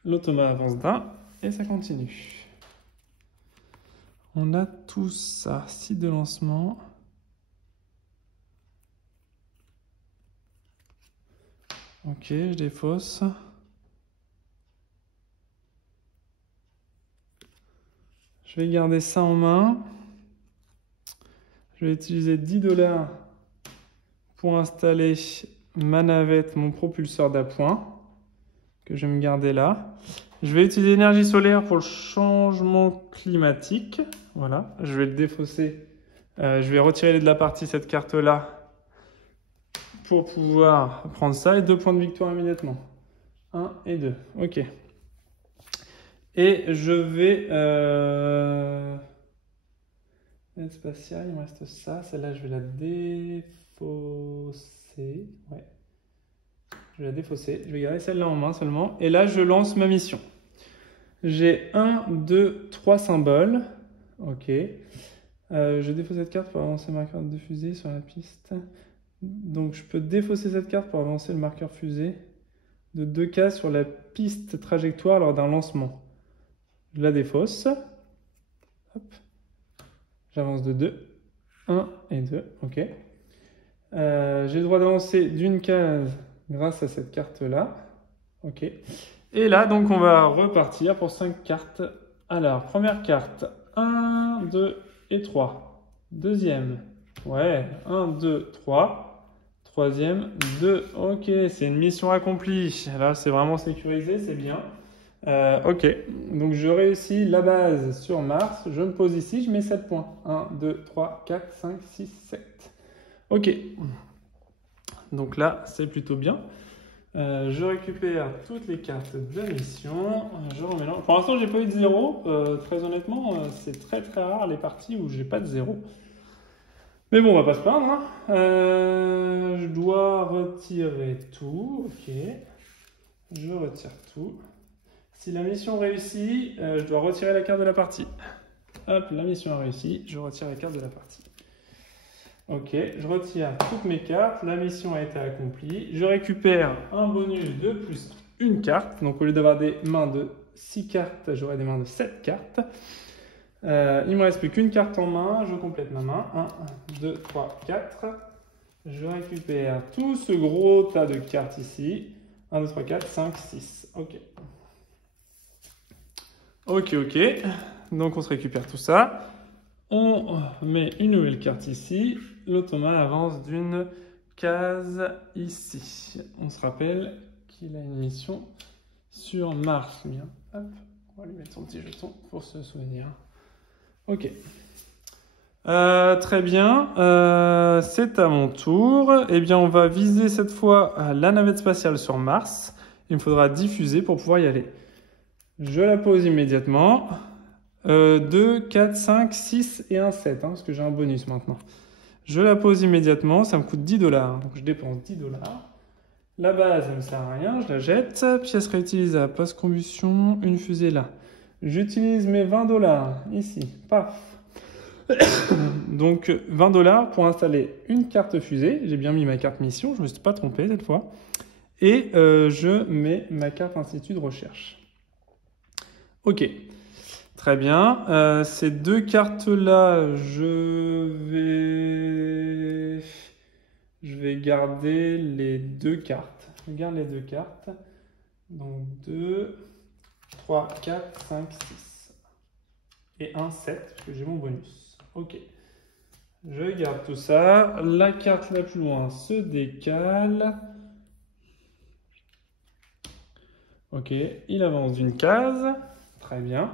L'automa avance d'un. Et ça continue. On a tout ça. Site de lancement. Ok, je défausse. Je vais garder ça en main. Je vais utiliser 10 $ pour installer ma navette, mon propulseur d'appoint, que je vais me garder là. Je vais utiliser l'énergie solaire pour le changement climatique. Voilà, je vais le défausser. Je vais retirer de la partie cette carte-là pour pouvoir prendre ça. Et 2 points de victoire immédiatement. 1 et 2. Ok. Et je vais... Aide spatiale, il me reste ça. Celle-là, je vais la défausser. Ouais. Je vais la défausser. Je vais garder celle-là en main seulement. Et là, je lance ma mission. J'ai 1, 2, 3 symboles. Ok. Je défausse cette carte pour avancer le marqueur de fusée sur la piste. Donc, je peux défausser cette carte pour avancer le marqueur fusée de 2 cases sur la piste trajectoire lors d'un lancement. Je la défausse. Hop. J'avance de 2. 1 et 2. Ok. J'ai le droit d'avancer d'une case grâce à cette carte-là. Ok. Et là, donc, on va repartir pour 5 cartes. Alors, première carte. 1, 2 et 3. Deuxième. Ouais. 1, 2, 3. Troisième. 2. Ok. C'est une mission accomplie. Là, c'est vraiment sécurisé. C'est bien. Ok, donc je réussis la base sur Mars, je me pose ici, je mets 7 points. 1, 2, 3, 4, 5, 6, 7. Ok, donc là c'est plutôt bien. Je récupère toutes les cartes de la mission, je remélange. Pour l'instant j'ai pas eu de 0, très honnêtement c'est très rare les parties où j'ai pas de 0. Mais bon, on va pas se plaindre. Hein. Je dois retirer tout, ok. Je retire tout. Si la mission réussit, je dois retirer la carte de la partie. Hop, la mission a réussi, je retire la carte de la partie. Ok, je retire toutes mes cartes, la mission a été accomplie. Je récupère un bonus de plus une carte. Donc au lieu d'avoir des mains de 6 cartes, j'aurai des mains de 7 cartes. Il ne me reste plus qu'une carte en main, je complète ma main. 1, 2, 3, 4. Je récupère tout ce gros tas de cartes ici. 1, 2, 3, 4, 5, 6. Ok. Ok, ok. Donc on se récupère tout ça. On met une nouvelle carte ici. L'automa avance d'une case ici. On se rappelle qu'il a une mission sur Mars. Bien. Hop. On va lui mettre son petit jeton pour se souvenir. Ok. Très bien. C'est à mon tour. Eh bien, on va viser cette fois la navette spatiale sur Mars. Il me faudra diffuser pour pouvoir y aller. Je la pose immédiatement. 2, 4, 5, 6 et un 7, hein, parce que j'ai un bonus maintenant. Je la pose immédiatement, ça me coûte 10 $. Donc je dépense 10 $. La base, ça ne me sert à rien, je la jette. Pièce réutilisable, post-combustion, une fusée là. J'utilise mes 20 $ ici, paf. Donc 20 $ pour installer une carte fusée. J'ai bien mis ma carte mission, je ne me suis pas trompé cette fois. Et je mets ma carte institut de recherche. Ok, très bien. Ces deux cartes-là, je vais garder les deux cartes. Je garde les deux cartes. Donc 2, 3, 4, 5, 6. Et un 7, parce que j'ai mon bonus. Ok. Je garde tout ça. La carte la plus loin se décale. Ok, il avance d'une case. Très bien.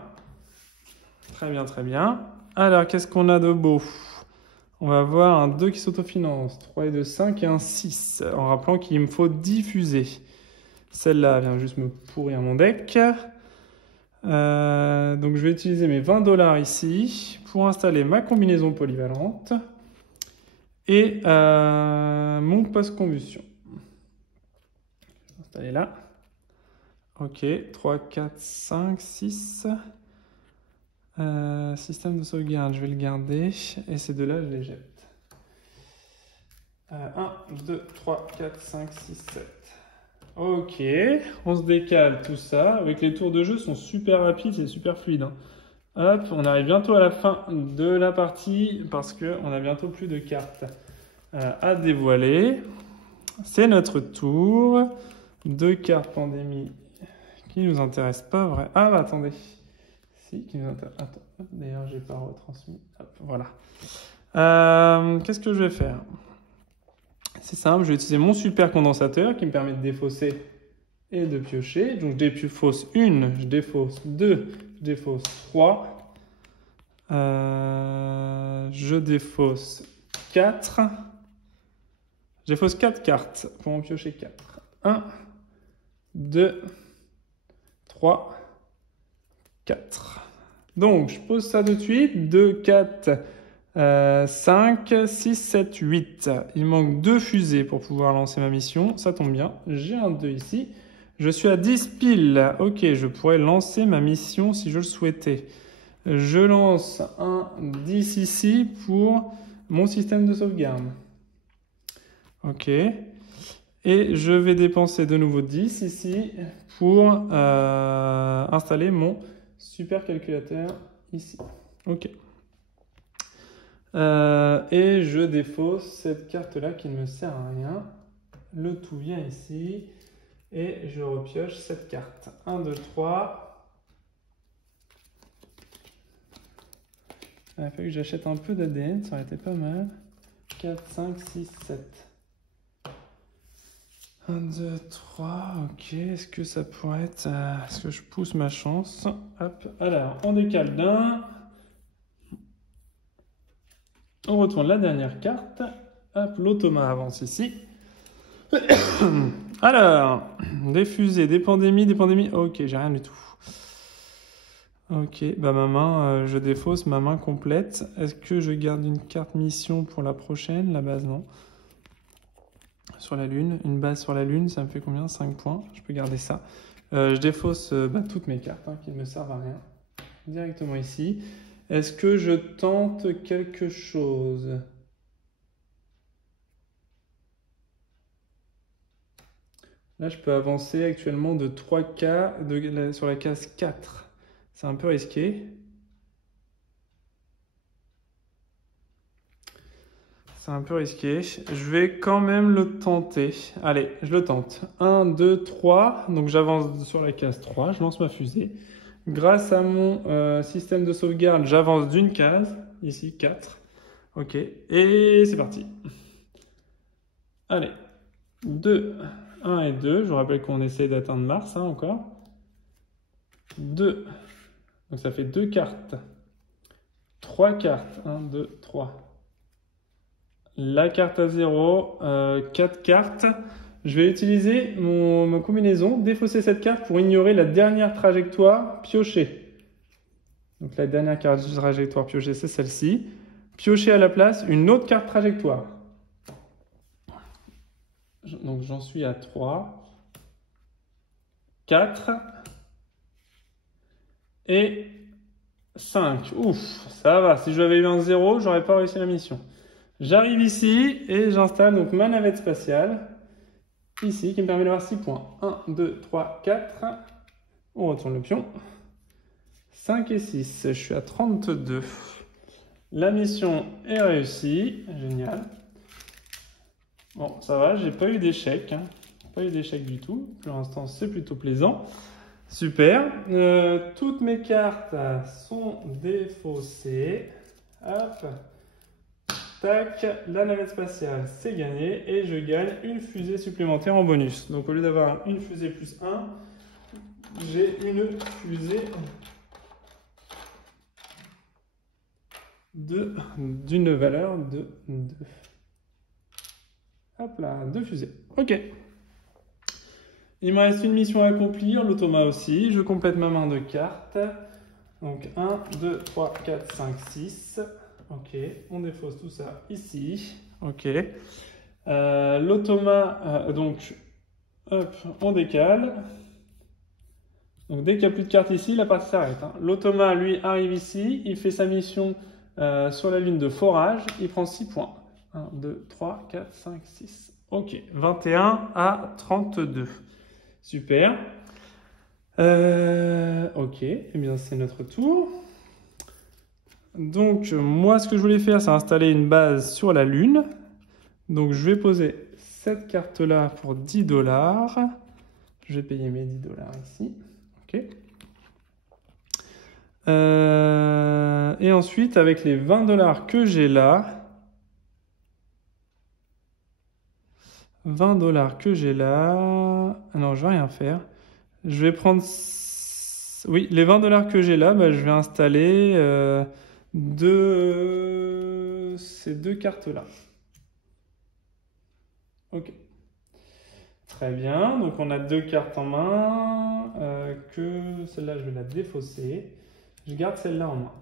Très bien, très bien. Alors, qu'est-ce qu'on a de beau? On va avoir un 2 qui s'autofinance, 3 et 2, 5 et un 6. En rappelant qu'il me faut diffuser. Celle-là vient juste me pourrir mon deck. Donc, je vais utiliser mes 20 $ ici pour installer ma combinaison polyvalente et mon post-combustion. Je vais installer là. Ok, 3, 4, 5, 6. Système de sauvegarde, je vais le garder. Et ces deux-là, je les jette. 1, 2, 3, 4, 5, 6, 7. Ok, on se décale tout ça. Avec les tours de jeu, sont super rapides, c'est super fluide. Hein. Hop, on arrive bientôt à la fin de la partie parce qu'on a bientôt plus de cartes à dévoiler. C'est notre tour. 2 cartes pandémie qui nous intéressent pas vrai. Ah bah attendez. Si, qui nous intéresse. Attends, d'ailleurs j'ai pas retransmis. Hop, voilà. Qu'est-ce que je vais faire? C'est simple, je vais utiliser mon super condensateur qui me permet de défausser et de piocher. Donc je défausse 1, je défausse 2, je défausse 3. Je défausse 4. Je défausse 4 cartes pour en piocher 4. 1, 2, 3, 4. Donc je pose ça tout de suite. 2, 4, 5, 6, 7, 8. Il manque 2 fusées pour pouvoir lancer ma mission. Ça tombe bien. J'ai un 2 ici. Je suis à 10 piles. Ok, je pourrais lancer ma mission si je le souhaitais. Je lance un 10 ici pour mon système de sauvegarde. Ok. Et je vais dépenser de nouveau 10 ici pour installer mon super calculateur ici. Ok. Et je défausse cette carte-là qui ne me sert à rien. Le tout vient ici. Et je repioche cette carte. 1, 2, 3. Il a fallu que j'achète un peu d'ADN, ça aurait été pas mal. 4, 5, 6, 7. 1, 2, 3, ok. Est-ce que ça pourrait être... Est-ce que je pousse ma chance? Hop. Alors, on décale d'un. On retourne la dernière carte. Hop, l'automa avance ici. Alors, des fusées, des pandémies, ok, j'ai rien du tout. Ok, bah ma main, je défausse ma main complète. Est-ce que je garde une carte mission pour la prochaine? La base, non. Sur la Lune, une base sur la Lune, ça me fait combien? 5 points, je peux garder ça. Je défausse toutes mes cartes qui ne me servent à rien. Directement ici. Est-ce que je tente quelque chose? Là, je peux avancer actuellement de 3K sur la case 4. C'est un peu risqué. C'est un peu risqué. Je vais quand même le tenter. Allez, je le tente. 1, 2, 3. Donc j'avance sur la case 3. Je lance ma fusée. Grâce à mon système de sauvegarde, j'avance d'une case. Ici, 4. Ok. Et c'est parti. Allez. 2. 1 et 2, je vous rappelle qu'on essaie d'atteindre Mars encore. 2, donc ça fait 2 cartes. 3 cartes, 1, 2, 3. La carte à 0, 4 cartes. Je vais utiliser ma combinaison, défausser cette carte pour ignorer la dernière trajectoire piochée. Donc la dernière carte trajectoire piochée, c'est celle-ci. Piocher à la place une autre carte trajectoire. Donc j'en suis à 3, 4 et 5. Ouf, ça va. Si j'avais eu un 0, j'aurais pas réussi la mission. J'arrive ici et j'installe donc ma navette spatiale ici qui me permet d'avoir 6 points. 1, 2, 3, 4. On retourne le pion. 5 et 6. Je suis à 32. La mission est réussie. Génial. Bon, ça va, j'ai pas eu d'échec, pas eu d'échec du tout. Pour l'instant, c'est plutôt plaisant. Super. Toutes mes cartes sont défaussées. Hop. Tac. La navette spatiale, c'est gagné. Et je gagne une fusée supplémentaire en bonus. Donc, au lieu d'avoir une fusée plus 1, j'ai une fusée d'une valeur de 2. Hop là, 2 fusées. Ok. Il me reste une mission à accomplir, l'automa aussi. Je complète ma main de cartes. Donc 1, 2, 3, 4, 5, 6. Ok, on défausse tout ça ici. Ok. L'automa, donc, hop, on décale. Donc dès qu'il n'y a plus de cartes ici, la partie s'arrête. L'automa, lui, arrive ici. Il fait sa mission sur la lune de forage. Il prend 6 points. 1, 2, 3, 4, 5, 6. Ok, 21 à 32. Super. Ok, eh bien c'est notre tour. Donc moi ce que je voulais faire, c'est installer une base sur la Lune. Donc je vais poser cette carte-là pour 10 $. Je vais payer mes 10 $ ici. Ok. Et ensuite, avec les 20 $ que j'ai là, $20 que j'ai là. Ah non, je vais rien faire. Je vais prendre... Oui, les $20 que j'ai là, bah, je vais installer ces deux cartes-là. Ok. Très bien, donc on a deux cartes en main, que celle-là je vais la défausser. Je garde celle-là en main.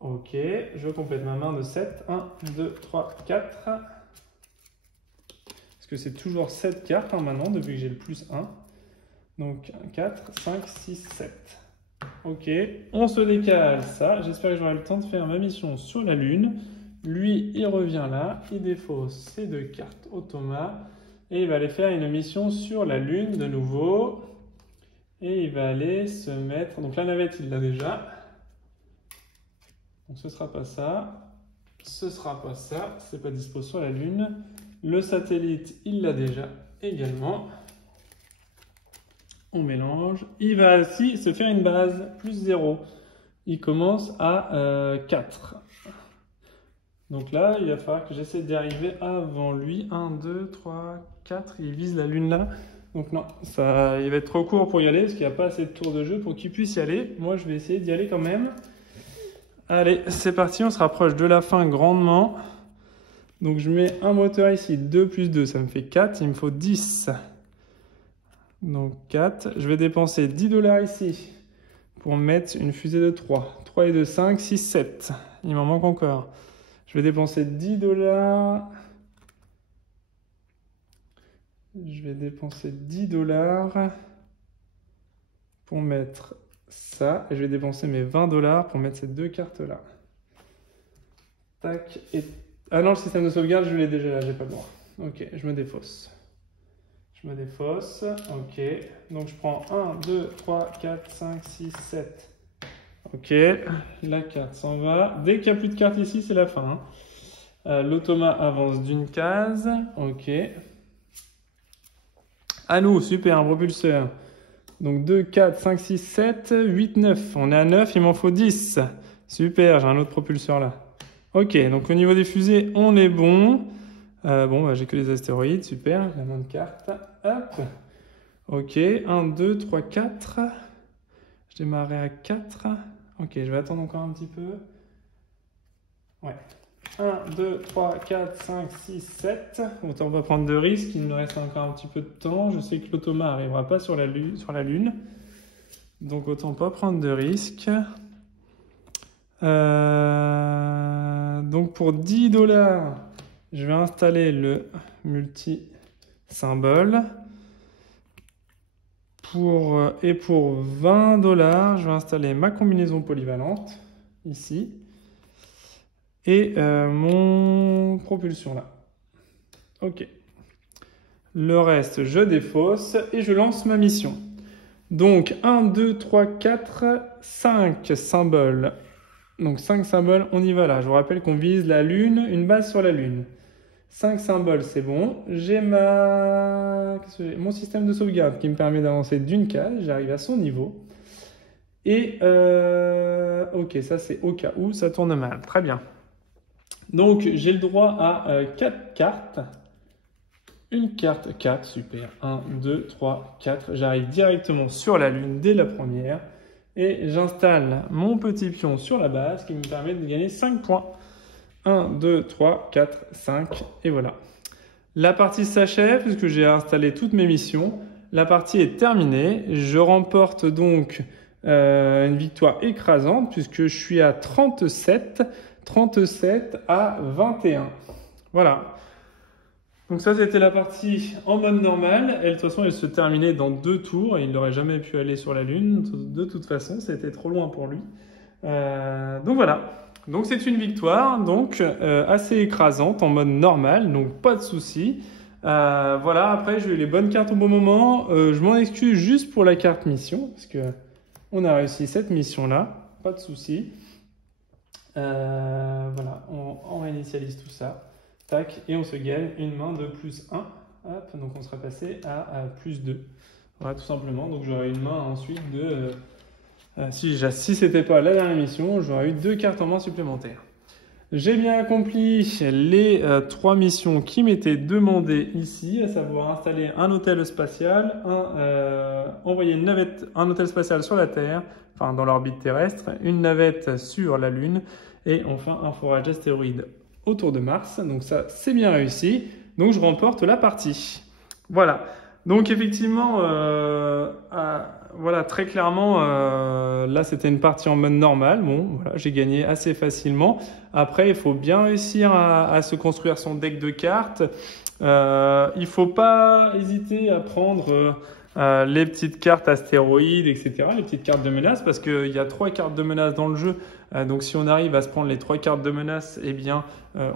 Ok, je complète ma main de 7. 1, 2, 3, 4. Parce que c'est toujours 7 cartes maintenant, depuis que j'ai le plus 1. Donc 4, 5, 6, 7. Ok, on se décale ça. J'espère que j'aurai le temps de faire ma mission sur la Lune. Lui, il revient là, il défausse ces deux cartes automa. Et il va aller faire une mission sur la Lune de nouveau. Et il va aller se mettre... Donc la navette, il l'a déjà. Donc ce ne sera pas ça. Ce ne sera pas ça. C'est pas dispo sur la Lune. Le satellite, il l'a déjà également. On mélange. Il va aussi se faire une base, plus 0. Il commence à 4. Donc là, il va falloir que j'essaie d'y arriver avant lui. 1, 2, 3, 4. Il vise la Lune là. Donc non, ça, il va être trop court pour y aller parce qu'il n'y a pas assez de tours de jeu pour qu'il puisse y aller. Moi, je vais essayer d'y aller quand même. Allez, c'est parti. On se rapproche de la fin grandement. Donc je mets un moteur ici. 2 plus 2, ça me fait 4. Il me faut 10. Donc 4. Je vais dépenser $10 ici pour mettre une fusée de 3. 3 et 2, 5, 6, 7. Il m'en manque encore. Je vais dépenser $10. Je vais dépenser $10 pour mettre ça. Et je vais dépenser mes $20 pour mettre ces deux cartes-là. Tac. Et... Ah non, le système de sauvegarde, je l'ai déjà là, j'ai pas le droit. Ok, je me défausse. Je me défausse. Ok. Donc je prends 1, 2, 3, 4, 5, 6, 7. Ok. La carte s'en va. Dès qu'il n'y a plus de cartes ici, c'est la fin. L'automa avance d'une case. Ok. À nous, super, un propulseur. Donc 2, 4, 5, 6, 7, 8, 9. On est à 9, il m'en faut 10. Super, j'ai un autre propulseur là. Ok, donc au niveau des fusées, on est bon. Bon, bah, j'ai que les astéroïdes, super, la main de carte. Hop. Ok, 1, 2, 3, 4. Je démarrais à 4. Ok, je vais attendre encore un petit peu. Ouais. 1, 2, 3, 4, 5, 6, 7. Autant pas prendre de risques, il me reste encore un petit peu de temps. Je sais que l'automa n'arrivera pas sur la Lune. Donc autant pas prendre de risques. Donc pour $10, je vais installer le multi-symbole. Et pour $20, je vais installer ma combinaison polyvalente, ici. Et mon propulsion là. Ok. Le reste, je défausse et je lance ma mission. Donc 1, 2, 3, 4, 5 symboles. Donc 5 symboles, on y va là. Je vous rappelle qu'on vise la Lune, une base sur la Lune. 5 symboles, c'est bon. J'ai mon système de sauvegarde qui me permet d'avancer d'une case. J'arrive à son niveau. Et ok, ça c'est au cas où ça tourne mal. Très bien. Donc j'ai le droit à 4 cartes. Une carte 4, super. 1, 2, 3, 4. J'arrive directement sur la Lune dès la première. Et j'installe mon petit pion sur la base qui me permet de gagner 5 points. 1, 2, 3, 4, 5. Et voilà. La partie s'achève puisque j'ai installé toutes mes missions. La partie est terminée. Je remporte donc une victoire écrasante puisque je suis à 37 à 21. Voilà. Donc ça, c'était la partie en mode normal. Et de toute façon, elle se terminait dans 2 tours. Et il n'aurait jamais pu aller sur la Lune. De toute façon, c'était trop loin pour lui. Donc voilà. Donc c'est une victoire, donc assez écrasante en mode normal. Donc pas de souci. Voilà. Après, j'ai eu les bonnes cartes au bon moment. Je m'en excuse juste pour la carte mission. Parce que on a réussi cette mission-là. Pas de souci. Voilà. On réinitialise tout ça. Tac, et on se gagne une main de plus 1. Hop, donc on sera passé à plus 2. Voilà, tout simplement. Donc j'aurai une main ensuite de... si c'était pas la dernière mission, j'aurais eu 2 cartes en main supplémentaires. J'ai bien accompli les 3 missions qui m'étaient demandées ici, à savoir installer un hôtel spatial, envoyer une navette, un hôtel spatial sur la Terre, enfin dans l'orbite terrestre, une navette sur la Lune et enfin un forage d'astéroïdes autour de Mars. Donc ça, c'est bien réussi. Donc je remporte la partie. Voilà. Donc effectivement, voilà, très clairement, là c'était une partie en mode normal. Bon, voilà, j'ai gagné assez facilement. Après, il faut bien réussir à se construire son deck de cartes. Il faut pas hésiter à prendre les petites cartes astéroïdes, etc., les petites cartes de menace, parce qu'il y a 3 cartes de menace dans le jeu. Donc si on arrive à se prendre les 3 cartes de menace, eh bien,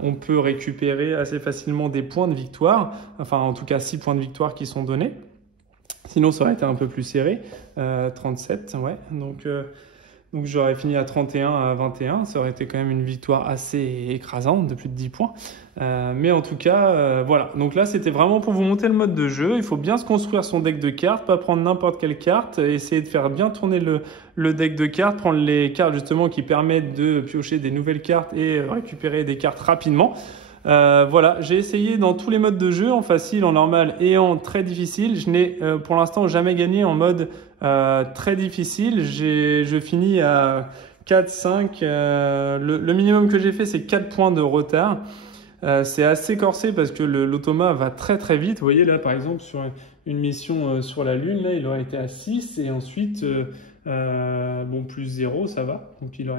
on peut récupérer assez facilement des points de victoire, enfin en tout cas 6 points de victoire qui sont donnés. Sinon, ça aurait été un peu plus serré, 37, ouais. Donc j'aurais fini à 31 à 21, ça aurait été quand même une victoire assez écrasante de plus de 10 points. Mais en tout cas, voilà. Donc là, c'était vraiment pour vous montrer le mode de jeu. Il faut bien se construire son deck de cartes, pas prendre n'importe quelle carte, essayer de faire bien tourner le deck de cartes, prendre les cartes justement qui permettent de piocher des nouvelles cartes et récupérer des cartes rapidement. Voilà, j'ai essayé dans tous les modes de jeu, en facile, en normal et en très difficile. Je n'ai pour l'instant jamais gagné en mode très difficile. Je finis à 4, 5. Le minimum que j'ai fait, c'est 4 points de retard. C'est assez corsé parce que l'automa va très très vite. Vous voyez là, par exemple, sur une mission sur la Lune, là, il aurait été à 6 et ensuite... bon, plus 0, ça va. Donc, il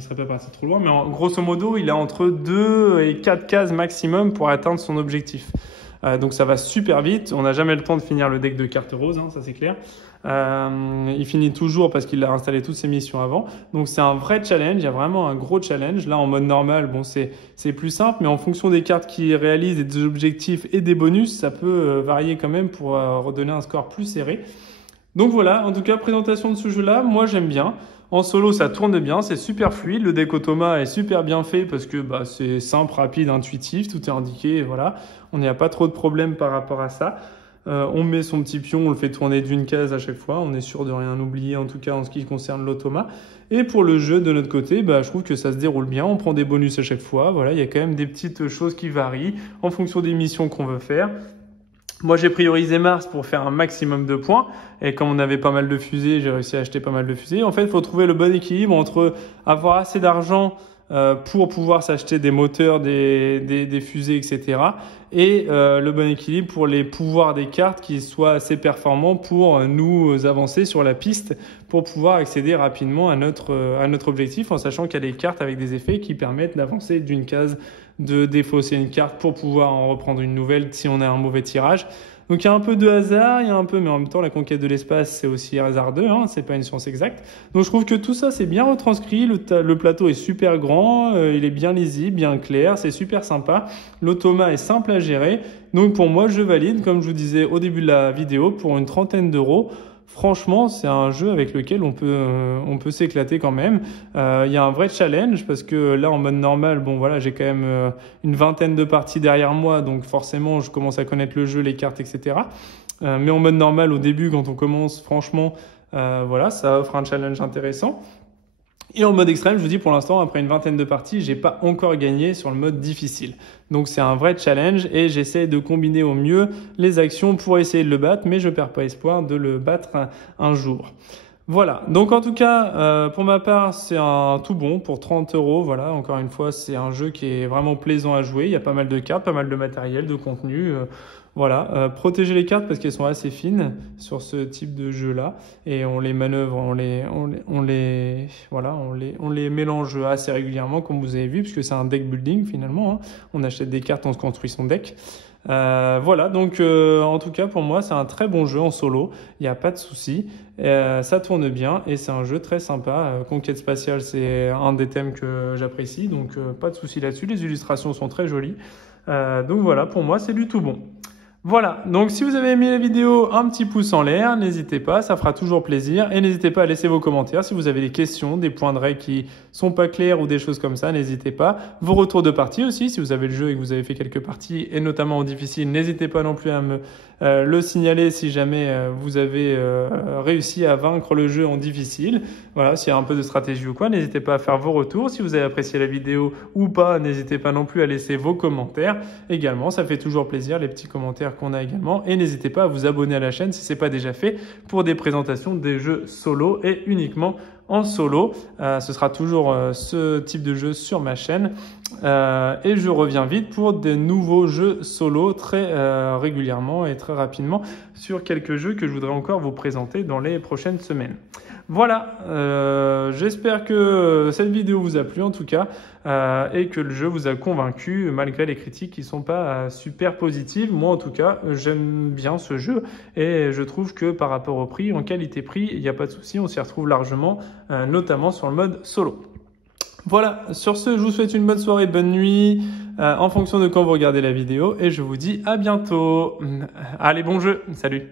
serait pas parti trop loin. Mais grosso modo, il a entre 2 et 4 cases maximum pour atteindre son objectif. Donc, ça va super vite. On n'a jamais le temps de finir le deck de cartes roses, hein, ça c'est clair. Il finit toujours parce qu'il a installé toutes ses missions avant. Donc, c'est un vrai challenge. Il y a vraiment un gros challenge. Là, en mode normal, bon, c'est plus simple. Mais en fonction des cartes qu'il réalise, et des objectifs et des bonus, ça peut varier quand même pour redonner un score plus serré. Donc voilà, en tout cas, présentation de ce jeu-là, moi j'aime bien. En solo, ça tourne bien, c'est super fluide. Le deck automa est super bien fait parce que c'est simple, rapide, intuitif, tout est indiqué, voilà. On n'y a pas trop de problèmes par rapport à ça. On met son petit pion, on le fait tourner d'une case à chaque fois. On est sûr de rien oublier, en tout cas en ce qui concerne l'automa. Et pour le jeu, de notre côté, je trouve que ça se déroule bien. On prend des bonus à chaque fois. Voilà, il y a quand même des petites choses qui varient en fonction des missions qu'on veut faire. Moi, j'ai priorisé Mars pour faire un maximum de points. Et comme on avait pas mal de fusées, j'ai réussi à acheter pas mal de fusées. En fait, il faut trouver le bon équilibre entre avoir assez d'argent pour pouvoir s'acheter des moteurs, des fusées, etc. Et le bon équilibre pour les pouvoirs des cartes qui soient assez performants pour nous avancer sur la piste pour pouvoir accéder rapidement à notre objectif, en sachant qu'il y a des cartes avec des effets qui permettent d'avancer d'une case, de défausser une carte pour pouvoir en reprendre une nouvelle si on a un mauvais tirage. Donc il y a un peu de hasard, mais en même temps la conquête de l'espace c'est aussi hasardeux, hein, c'est pas une science exacte. Donc je trouve que tout ça c'est bien retranscrit, le plateau est super grand, il est bien lisible, bien clair, c'est super sympa. L'automa est simple à gérer, donc pour moi je valide, comme je vous disais au début de la vidéo, pour une 30aine d'euros. Franchement, c'est un jeu avec lequel on peut s'éclater quand même. Il y a un vrai challenge parce que là, en mode normal, bon voilà, j'ai quand même une 20aine de parties derrière moi, donc forcément, je commence à connaître le jeu, les cartes, etc. Mais en mode normal, au début, quand on commence, franchement, voilà, ça offre un challenge intéressant. Et en mode extrême, je vous dis pour l'instant, après une 20aine de parties, j'ai pas encore gagné sur le mode difficile. Donc c'est un vrai challenge et j'essaie de combiner au mieux les actions pour essayer de le battre, mais je perds pas espoir de le battre un jour. Voilà, donc en tout cas, pour ma part, c'est un tout bon pour 30 euros. Voilà, encore une fois, c'est un jeu qui est vraiment plaisant à jouer. Il y a pas mal de cartes, pas mal de matériel, de contenu. Voilà, protégez les cartes parce qu'elles sont assez fines sur ce type de jeu-là et on les manœuvre, on les mélange assez régulièrement comme vous avez vu puisque c'est un deck building finalement. Hein. On achète des cartes, on se construit son deck. Voilà, donc en tout cas pour moi c'est un très bon jeu en solo, il n'y a pas de souci, ça tourne bien et c'est un jeu très sympa. Conquête spatiale c'est un des thèmes que j'apprécie, donc pas de souci là-dessus, les illustrations sont très jolies, donc voilà, pour moi c'est du tout bon. Voilà, donc si vous avez aimé la vidéo, un petit pouce en l'air, n'hésitez pas, ça fera toujours plaisir. Et n'hésitez pas à laisser vos commentaires si vous avez des questions, des points de règle qui sont pas clairs ou des choses comme ça, n'hésitez pas. Vos retours de partie aussi, si vous avez le jeu et que vous avez fait quelques parties, et notamment en difficile, n'hésitez pas non plus à me le signaler si jamais vous avez réussi à vaincre le jeu en difficile. Voilà, s'il y a un peu de stratégie ou quoi, n'hésitez pas à faire vos retours. Si vous avez apprécié la vidéo ou pas, n'hésitez pas non plus à laisser vos commentaires. Également, ça fait toujours plaisir, les petits commentaires qu'on a également. Et n'hésitez pas à vous abonner à la chaîne si ce n'est pas déjà fait pour des présentations des jeux solo et uniquement en solo. Ce sera toujours ce type de jeu sur ma chaîne. Et je reviens vite pour de nouveaux jeux solo très régulièrement et très rapidement sur quelques jeux que je voudrais encore vous présenter dans les prochaines semaines. Voilà, j'espère que cette vidéo vous a plu en tout cas et que le jeu vous a convaincu malgré les critiques qui ne sont pas super positives. Moi en tout cas, j'aime bien ce jeu et je trouve que par rapport au prix, en qualité-prix, il n'y a pas de souci, on s'y retrouve largement, notamment sur le mode solo. Voilà, sur ce, je vous souhaite une bonne soirée, bonne nuit, en fonction de quand vous regardez la vidéo et je vous dis à bientôt. Allez, bon jeu, salut!